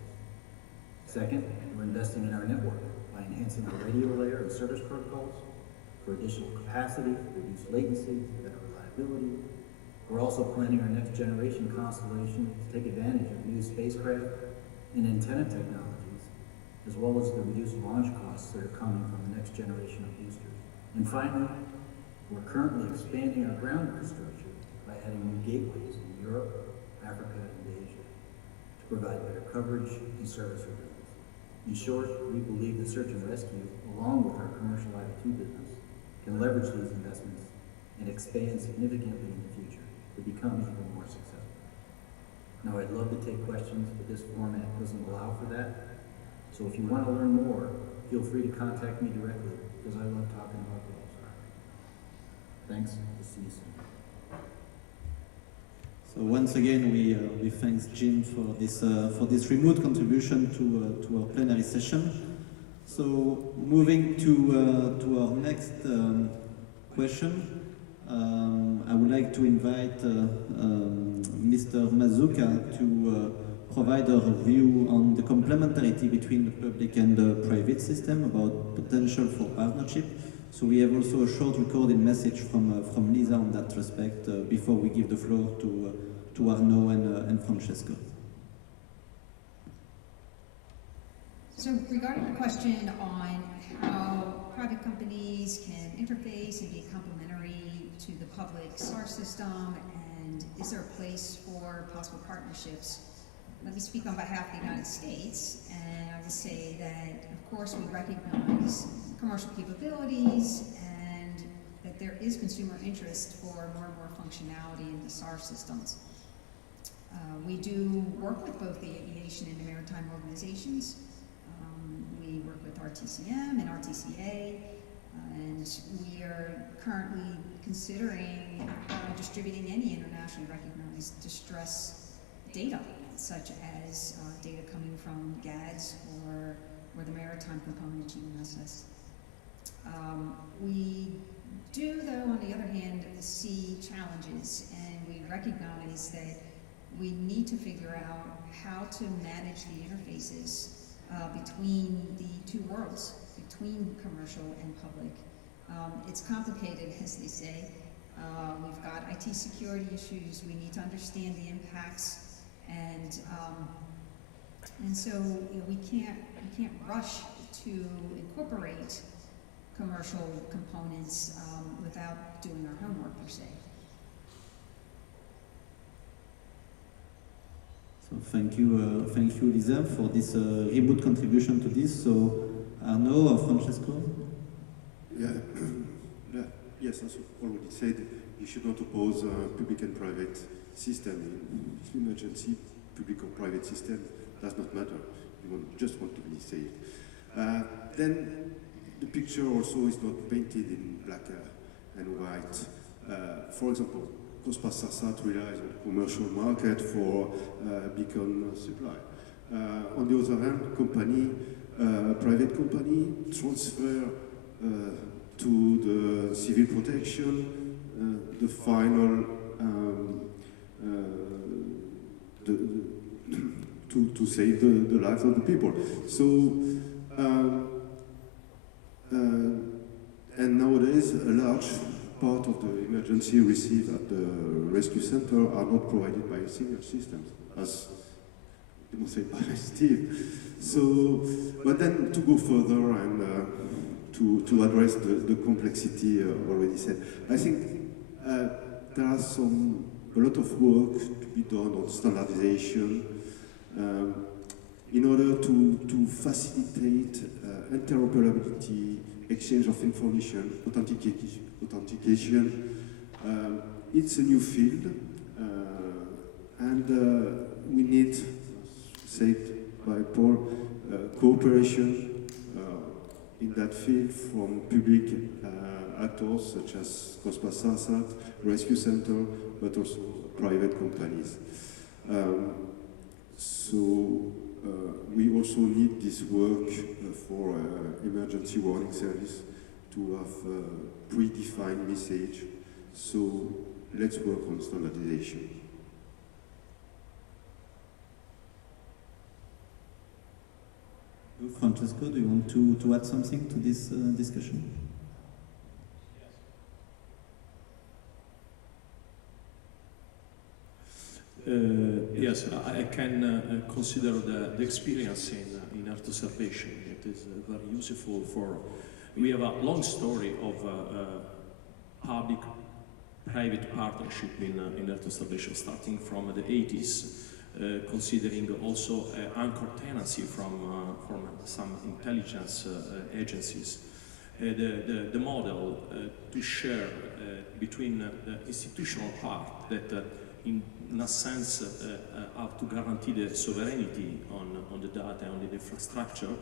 Second, we're investing in our network by enhancing the radio layer and service protocols for additional capacity, reduced latency, better reliability. We're also planning our next generation constellation to take advantage of new spacecraft and antenna technologies, as well as the reduced launch costs that are coming from the next generation of boosters. And finally, we're currently expanding our ground infrastructure by adding new gateways in Europe, Africa, and Asia to provide better coverage and service for business. In short, we believe that search and rescue, along with our commercial IoT business, can leverage these investments and expand significantly in the future to become even more successful. Now, I'd love to take questions, but this format doesn't allow for that. So if you want to learn more, feel free to contact me directly, because I love talking about Globalstar. Thanks, we'll see you soon. So once again, we thank Jim for this remote contribution to our plenary session. So moving to our next question, I would like to invite Mr. Mizuka to provide a review on the complementarity between the public and the private system, about potential for partnership. So we have also a short recorded message from Lisa on that respect before we give the floor to Arnaud and Francesco. So regarding the question on how private companies can interface and be complementary to the public SAR system, and is there a place for possible partnerships? Let me speak on behalf of the United States, and I would say that, of course, we recognize commercial capabilities and that there is consumer interest for more and more functionality in the SAR systems. We do work with both the aviation and the maritime organizations. We work with RTCM and RTCA, and we are currently considering distributing any internationally recognized distress data, such as data coming from GADS or the maritime component GNSS. We do, though, on the other hand, see challenges, and we recognize that we need to figure out how to manage the interfaces between the two worlds, between commercial and public. It's complicated, as they say. We've got IT security issues. We need to understand the impacts, and so we can't rush to incorporate commercial components without doing our homework per se. So thank you, Lisa, for this remote contribution to this. So Arnaud or Francesco? Yeah. Yes, as already said, you should not oppose public and private system. In emergency, public or private system does not matter. You just want to be saved. Then the picture also is not painted in black and white. For example, CosmoSARSAT relies on the commercial market for beacon supply. On the other hand, private company transfer to the civil protection the final to save the lives of the people. So and nowadays a large part of the emergency received at the rescue center are not provided by single systems, as demonstrated by Steve. So, but then to go further and to address the complexity already said, I think there are a lot of work to be done on standardization in order to facilitate interoperability, exchange of information, authentication. It's a new field, and we need, said by Paul, cooperation in that field from public actors such as CosmoSARSAT, Rescue Center, but also private companies. So we also need this work for emergency warning service to have predefined message. So let's work on standardization. Francesco, do you want to add something to this discussion? Yes, I can consider the experience in Earth observation. It is very useful for. We have a long story of public-private partnership in Earth observation, starting from the 80s, considering also anchor tenancy from some intelligence agencies. The model to share between the institutional part that in a sense have to guarantee the sovereignty on the data and on the infrastructure,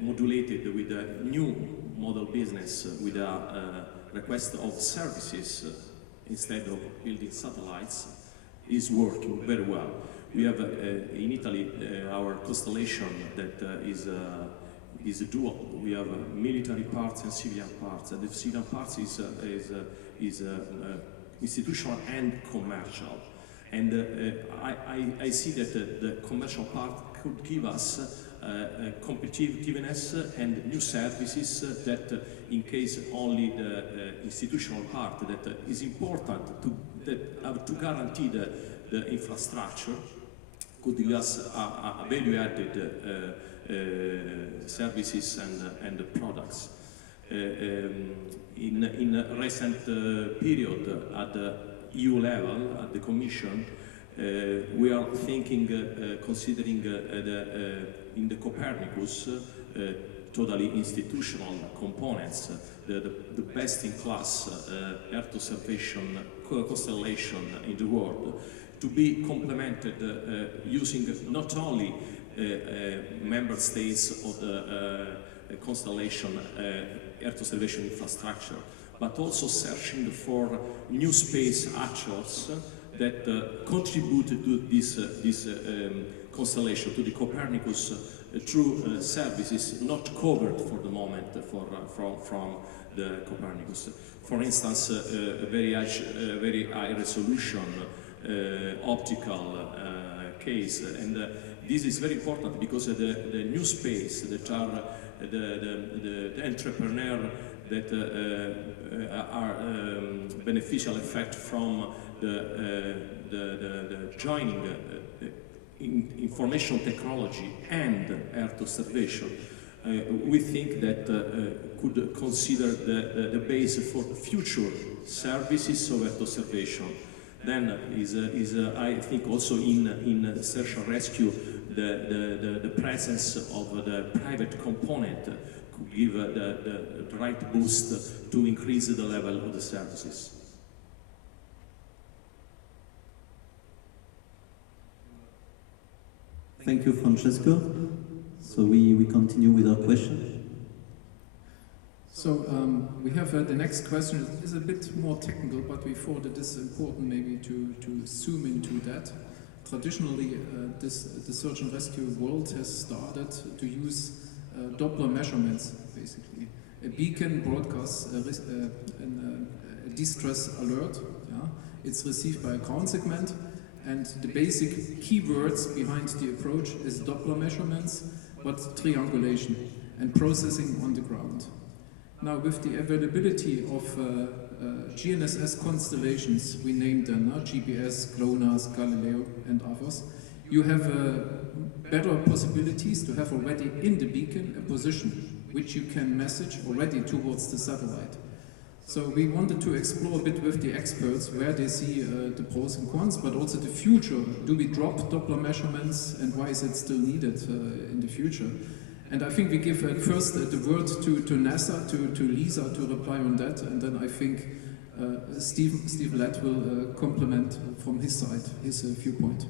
modulated with a new model business with a request of services instead of building satellites, is working very well. We have in Italy our constellation that is dual. We have military parts and civilian parts, and the civilian parts is institutional and commercial. And I see that the commercial part could give us competitiveness and new services that, in case only the institutional part that is important to guarantee the infrastructure, could give us a value-added services and products. In a recent period at the EU level, at the Commission, we are thinking, considering in the Copernicus, totally institutional components, the best-in-class Earth observation constellation in the world, to be complemented using not only member states of the constellation Earth observation infrastructure, but also searching for new space actors that contribute to this constellation, to the Copernicus, through services not covered for the moment from the Copernicus. For instance, a very high resolution optical case, and this is very important because the new space that are the entrepreneur that are beneficial effect from the joining information technology and Earth observation. We think that could consider the base for future services of Earth observation. Then I think also in search and rescue, the presence of the private component could give the right boost to increase the level of the services. Thank you, Francesco. So we continue with our question. So we have the next question. It is a bit more technical, but we thought it is important maybe to zoom into that. Traditionally, the search and rescue world has started to use Doppler measurements, basically. A beacon broadcasts a distress alert. Yeah? It's received by a ground segment, and the basic keywords behind the approach is Doppler measurements, but triangulation and processing on the ground. Now, with the availability of GNSS constellations, we named them GPS, GLONASS, Galileo, and others, you have better possibilities to have already in the beacon a position which you can message already towards the satellite. So we wanted to explore a bit with the experts where they see the pros and cons, but also the future. Do we drop Doppler measurements, and why is it still needed in the future? And I think we give first the word to NASA, to Lisa, to reply on that, and then I think Steve Lett will complement from his side, his viewpoint.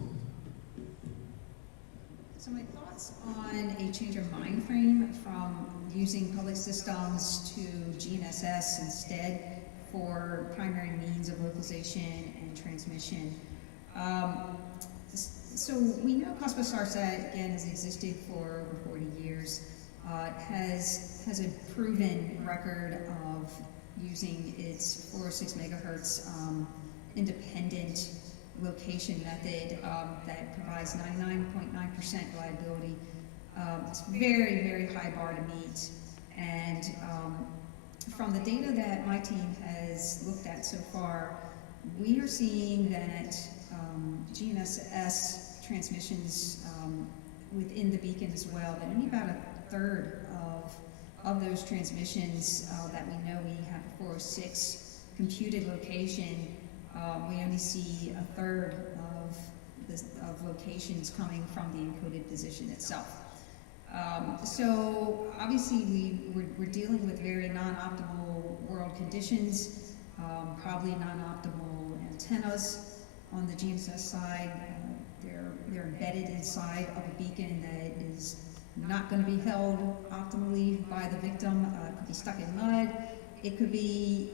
So my thoughts on a change of mind frame from using public systems to GNSS instead for primary means of localization and transmission. So we know CosmoSARSAT, again, has existed for over 40 years. Has a proven record of using its 406 megahertz independent location method that provides 99.9% reliability. It's very, very high bar to meet. And from the data that my team has looked at so far, we are seeing that GNSS transmissions within the beacon as well, that only about a third of those transmissions that we know we have a 406 computed location, we only see a third of locations coming from the encoded position itself. So obviously we're dealing with very non-optimal world conditions, probably non-optimal antennas on the GNSS side. They're embedded inside of a beacon that is not going to be held optimally by the victim. It could be stuck in mud. It could be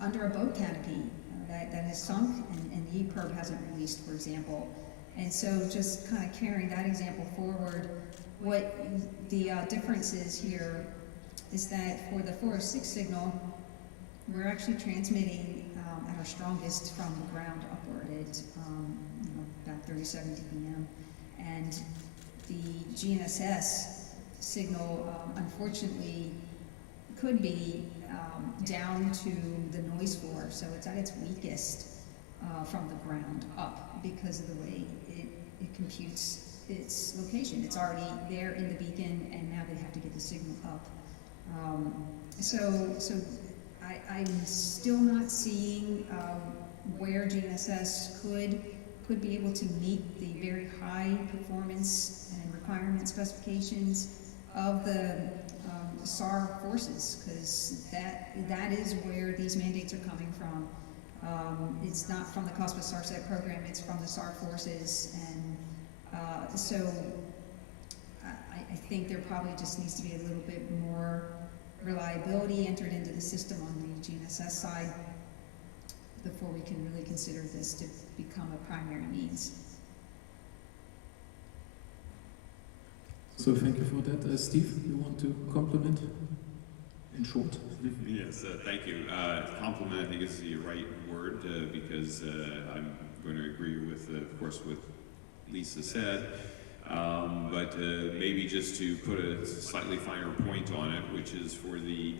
under a boat canopy that is sunk and the EPIRB hasn't released, for example. And so just kind of carrying that example forward, what the difference is here is that for the 406 signal, we're actually transmitting at our strongest from the ground upward at about 37 dBm. And the GNSS signal, unfortunately, could be down to the noise floor, so it's at its weakest from the ground up because of the way it computes its location. It's already there in the beacon, and now they have to get the signal up. So I'm still not seeing where GNSS could be able to meet the very high performance and requirement specifications of the SAR forces, because that is where these mandates are coming from. It's not from the CosmoSARSAT program, it's from the SAR forces, and so I think there probably just needs to be a little bit more reliability entered into the system on the GNSS side before we can really consider this to become a primary means. So thank you for that. Steve, you want to compliment in short? Yes, thank you. Compliment, I think, is the right word because I'm going to agree with, of course, what Lisa said, but maybe just to put a slightly finer point on it, which is for the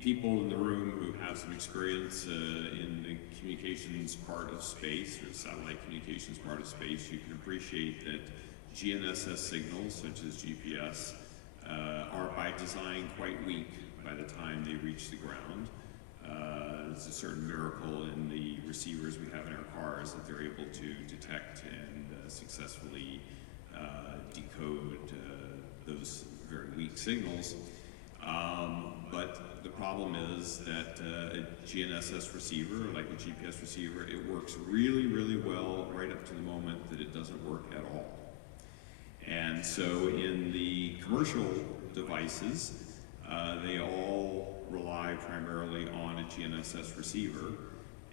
people in the room who have some experience in the communications part of space, or satellite communications part of space, you can appreciate that GNSS signals, such as GPS, are by design quite weak by the time they reach the ground. It's a certain miracle in the receivers we have in our cars that they're able to detect and successfully decode those very weak signals. But the problem is that a GNSS receiver, like a GPS receiver, it works really, really well right up to the moment that it doesn't work at all. And so in the commercial devices, they all rely primarily on a GNSS receiver.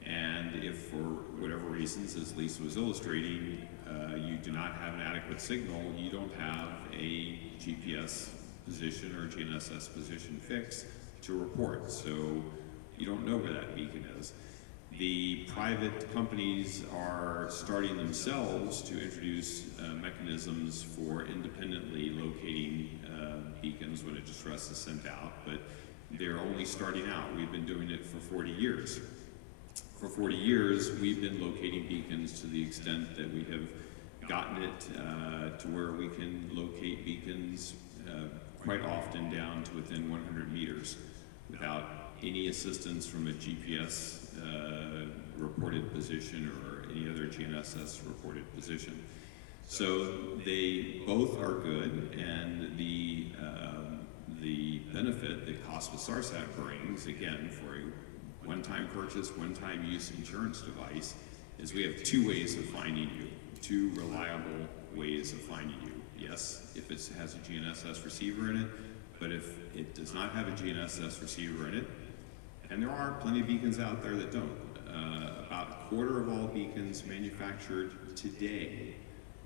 And if for whatever reasons, as Lisa was illustrating, you do not have an adequate signal, you don't have a GPS position or GNSS position fix to report. So you don't know where that beacon is. The private companies are starting themselves to introduce mechanisms for independently locating beacons when a distress is sent out, but they're only starting out. We've been doing it for 40 years. For 40 years, we've been locating beacons to the extent that we have gotten it to where we can locate beacons quite often down to within 100 meters without any assistance from a GPS reported position or any other GNSS reported position. So they both are good, and the benefit that CosmoSARSAT brings, again, for a one-time purchase, one-time use insurance device, is we have two ways of finding you, two reliable ways of finding you. Yes, if it has a GNSS receiver in it, but if it does not have a GNSS receiver in it, and there are plenty of beacons out there that don't. About a quarter of all beacons manufactured today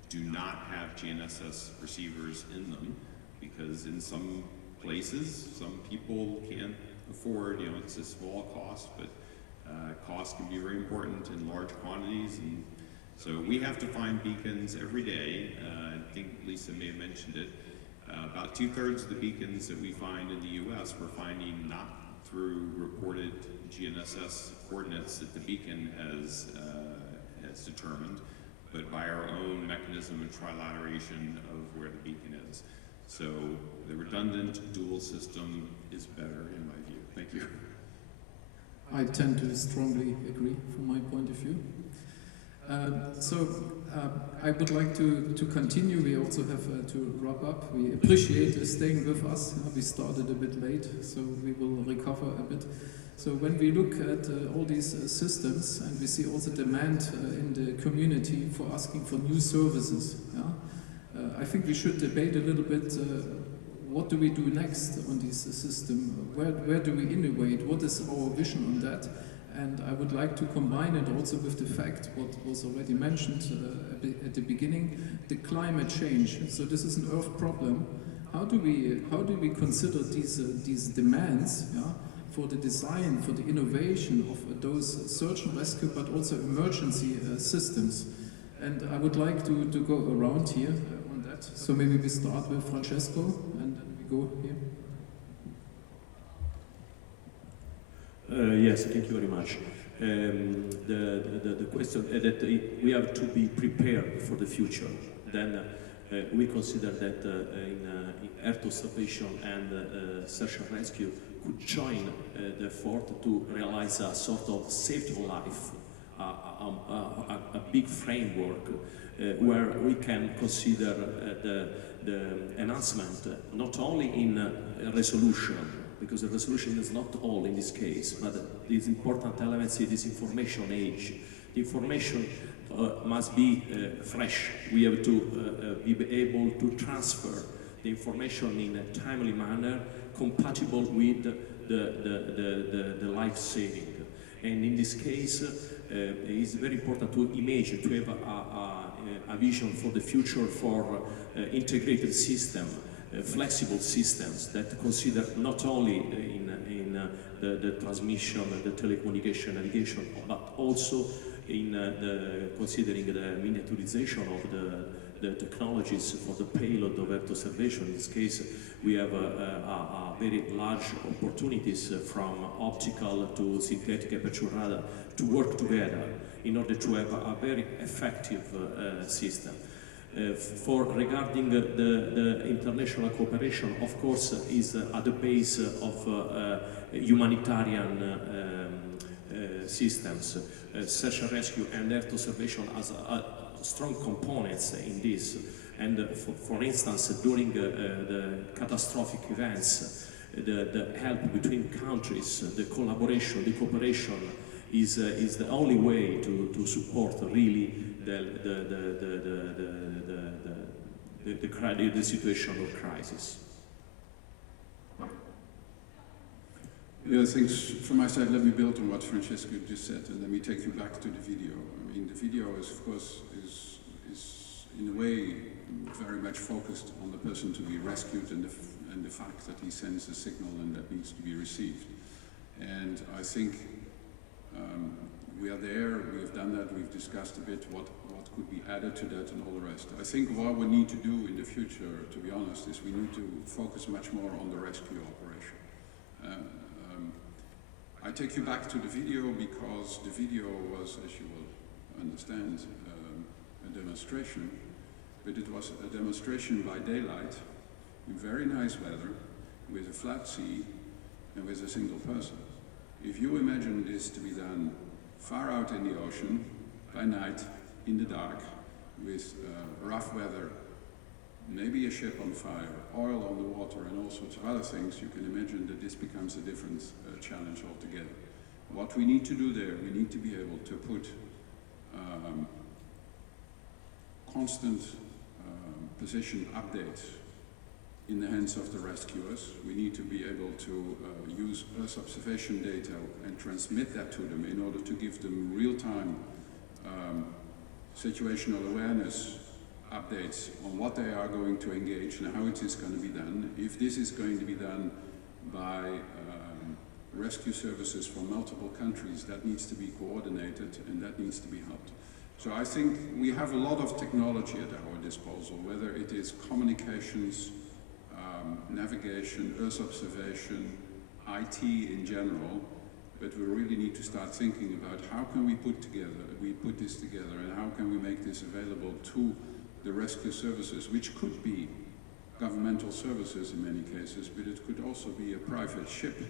do not have GNSS receivers in them because in some places, some people can't afford, it's a small cost, but cost can be very important in large quantities. And so we have to find beacons every day. I think Lisa may have mentioned it. About 2/3 of the beacons that we find in the US we're finding not through reported GNSS coordinates that the beacon has determined, but by our own mechanism of trilateration of where the beacon is. So the redundant dual system is better in my view. Thank you. I tend to strongly agree from my point of view. I would like to continue. We also have to wrap up. We appreciate staying with us. We started a bit late, so we will recover a bit. So when we look at all these systems, and we see also demand in the community for asking for new services, I think we should debate a little bit what do we do next on this system? Where do we innovate? What is our vision on that? And I would like to combine it also with the fact, what was already mentioned at the beginning, the climate change. So this is an Earth problem. How do we consider these demands for the design, for the innovation of those search and rescue, but also emergency systems? And I would like to go around here on that. So maybe we start with Francesco, and then we go here. Yes, thank you very much. The question is that we have to be prepared for the future. Then we consider that in Earth observation and search and rescue could join the effort to realize a sort of safety of life, a big framework where we can consider the enhancement not only in resolution, because the resolution is not all in this case, but these important elements in this information age. The information must be fresh. We have to be able to transfer the information in a timely manner, compatible with the life saving. And in this case, it's very important to imagine, to have a vision for the future for integrated system. Flexible systems that consider not only in the transmission, the telecommunication, navigation, but also in considering the miniaturization of the technologies for the payload of Earth observation. In this case, we have a very large opportunities from optical to synthetic aperture radar to work together in order to have a very effective system. Regarding the international cooperation, of course, is at the base of humanitarian systems. Search and rescue and Earth observation as strong components in this. And for instance, during the catastrophic events, the help between countries, the collaboration, the cooperation is the only way to support really the situation of crisis. Yeah, thanks. From my side, let me build on what Francesco just said, and let me take you back to the video. I mean, the video is, of course, is in a way very much focused on the person to be rescued and the fact that he sends a signal and that needs to be received. And I think we are there, we have done that, we've discussed a bit what could be added to that and all the rest. I think what we need to do in the future, to be honest, is we need to focus much more on the rescue operation. I take you back to the video because the video was, as you will understand, a demonstration, but it was a demonstration by daylight in very nice weather with a flat sea and with a single person. If you imagine this to be done far out in the ocean, by night, in the dark, with rough weather, maybe a ship on fire, oil on the water, and all sorts of other things, you can imagine that this becomes a different challenge altogether. What we need to do there, we need to be able to put constant position updates in the hands of the rescuers. We need to be able to use Earth observation data and transmit that to them in order to give them real-time situational awareness updates on what they are going to engage and how it is going to be done. If this is going to be done by rescue services from multiple countries, that needs to be coordinated and that needs to be helped. So I think we have a lot of technology at our disposal, whether it is communications, navigation, Earth observation, IT in general, but we really need to start thinking about how can we put this together, and how can we make this available to the rescue services, which could be governmental services in many cases, but it could also be a private ship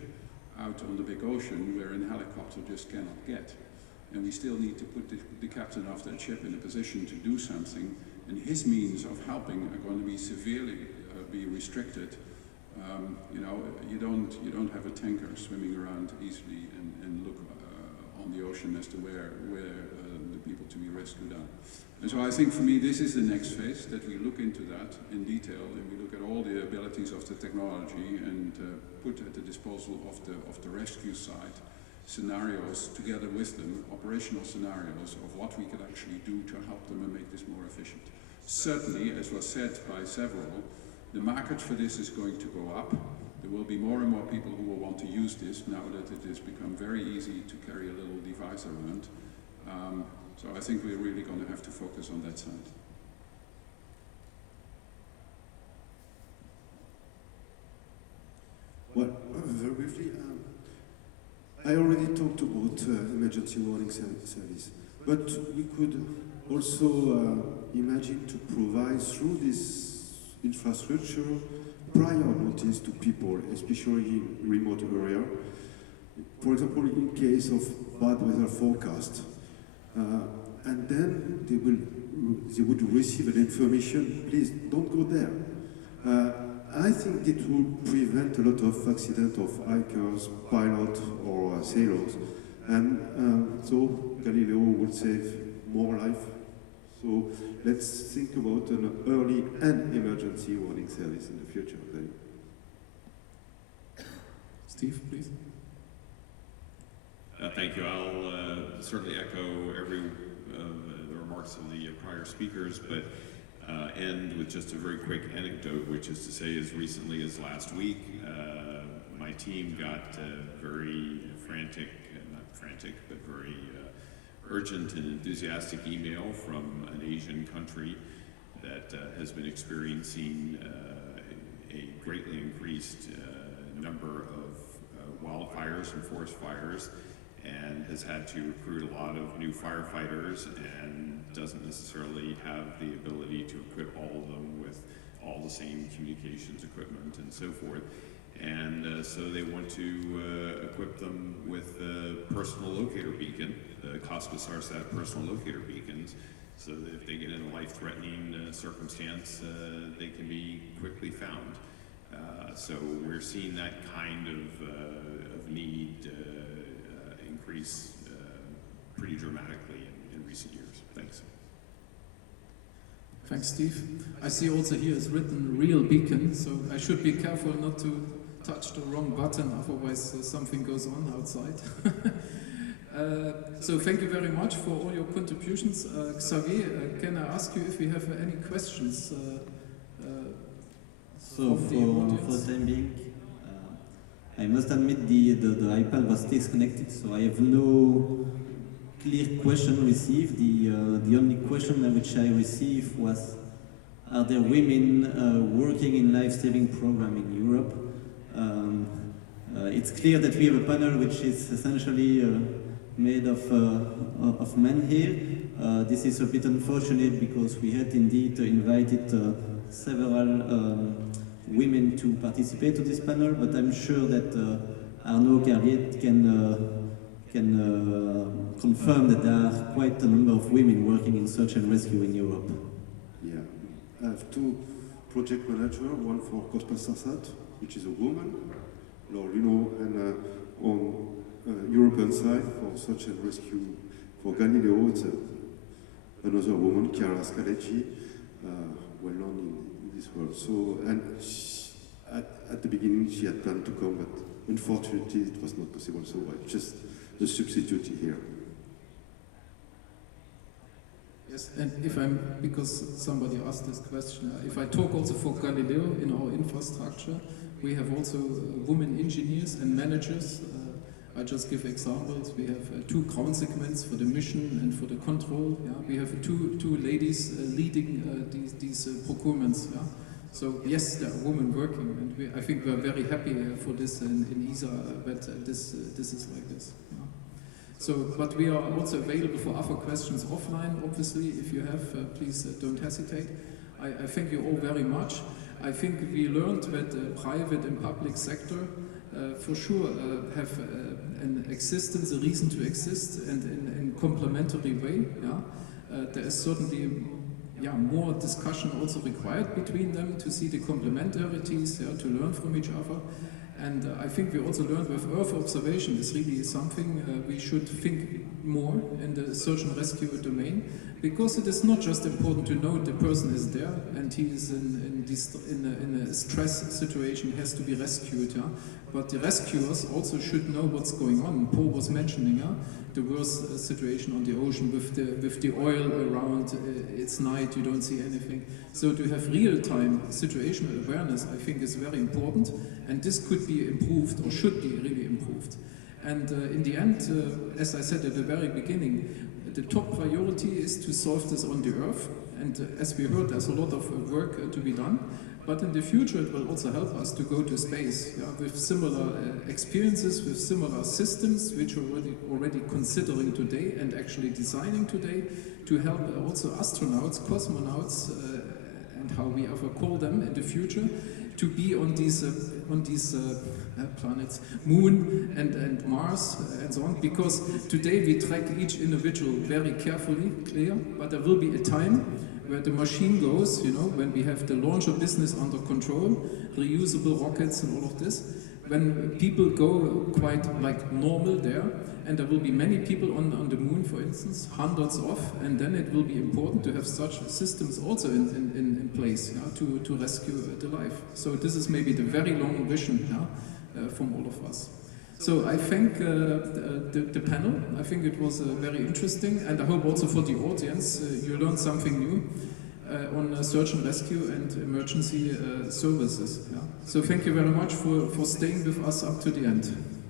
out on the big ocean where a helicopter just cannot get. And we still need to put the captain of that ship in a position to do something, and his means of helping are going to be severely be restricted. You know, you don't have a tanker swimming around easily and look on the ocean as to where the people to be rescued are. And so I think for me this is the next phase, that we look into that in detail and we look at all the abilities of the technology and put at the disposal of the rescue side scenarios together with them, operational scenarios of what we could actually do to help them and make this more efficient. Certainly, as was said by several, the market for this is going to go up. There will be more and more people who will want to use this now that it has become very easy to carry a little device around. So I think we're really going to have to focus on that side. Well, very briefly, I already talked about emergency warning service, but we could also imagine to provide through this infrastructure prior notice to people, especially in remote area. For example, in case of bad weather forecast, and then they would receive an information, please don't go there. I think it will prevent a lot of accidents of hikers, pilots, or sailors, and so Galileo would save more life. So let's think about an early and emergency warning service in the future. Steve, please. Thank you. I'll certainly echo every the remarks of the prior speakers, but end with just a very quick anecdote, which is to say, as recently as last week, my team got very frantic, not frantic, but very urgent and enthusiastic email from an Asian country that has been experiencing a greatly increased number of wildfires and forest fires, and has had to recruit a lot of new firefighters and doesn't necessarily have the ability to equip all of them with all the same communications equipment and so forth. And so they want to equip them with a personal locator beacon, the CosmoSARSAT personal locator beacons, so that if they get in a life-threatening circumstance, they can be quickly found. So we're seeing that kind of need increase pretty dramatically in recent years. Thanks. Thanks, Steve. I see also here is written real beacon, so I should be careful not to touch the wrong button, otherwise something goes on outside. So thank you very much for all your contributions. Xavier, can I ask you if you have any questions? So for the time being, I must admit the iPad was disconnected, so I have no clear question received. The only question which I received was, are there women working in life-saving program in Europe? It's clear that we have a panel which is essentially made of men here. This is a bit unfortunate because we had indeed invited several women to participate to this panel, but I'm sure that Arnaud Carliet can confirm that there are quite a number of women working in search and rescue in Europe. Yeah, I have two project managers, one for CosmoSARSAT, which is a woman, Laura Luno, and on European side for search and rescue for Galileo, it's another woman, Chiara Scaletti, well known in this world. So, and at the beginning she had planned to come, but unfortunately it was not possible, so I just the substitute here. Yes, and if I'm, because somebody asked this question, if I talk also for Galileo in our infrastructure, we have also women engineers and managers. I just give examples. We have two ground segments for the mission and for the control. Yeah? We have two ladies leading these procurements. Yeah? So yes, there are women working, and I think we're very happy for this in ESA that this is like this. Yeah. So, but we are also available for other questions offline, obviously. If you have, please don't hesitate. I thank you all very much. I think we learned that private and public sector for sure have an existence, a reason to exist, and in complementary way. Yeah? There is certainly more discussion also required between them to see the complementarities, to learn from each other. And I think we also learned with Earth observation is really something we should think more in the search and rescue domain, because it is not just important to know the person is there and he is in a stress situation, has to be rescued, but the rescuers also should know what's going on. Paul was mentioning the worst situation on the ocean with the oil around, it's night, you don't see anything. So to have real-time situational awareness, I think, is very important, and this could be improved or should be really improved. And in the end, as I said at the very beginning, the top priority is to solve this on the Earth, and as we heard, there's a lot of work to be done. But in the future, it will also help us to go to space with similar experiences, with similar systems, which we're already considering today and actually designing today, to help also astronauts, cosmonauts, and how we ever call them in the future, to be on these planets, Moon and Mars and so on. Because today we track each individual very carefully, clear, but there will be a time where the machine goes, when we have the launcher business under control, reusable rockets and all of this, when people go quite like normal there, and there will be many people on the moon, for instance, hundreds of, and then it will be important to have such systems also in place to rescue the life. So this is maybe the very long vision from all of us. So I thank the panel. I think it was very interesting, and I hope also for the audience you learned something new on search and rescue and emergency services. So thank you very much for staying with us up to the end.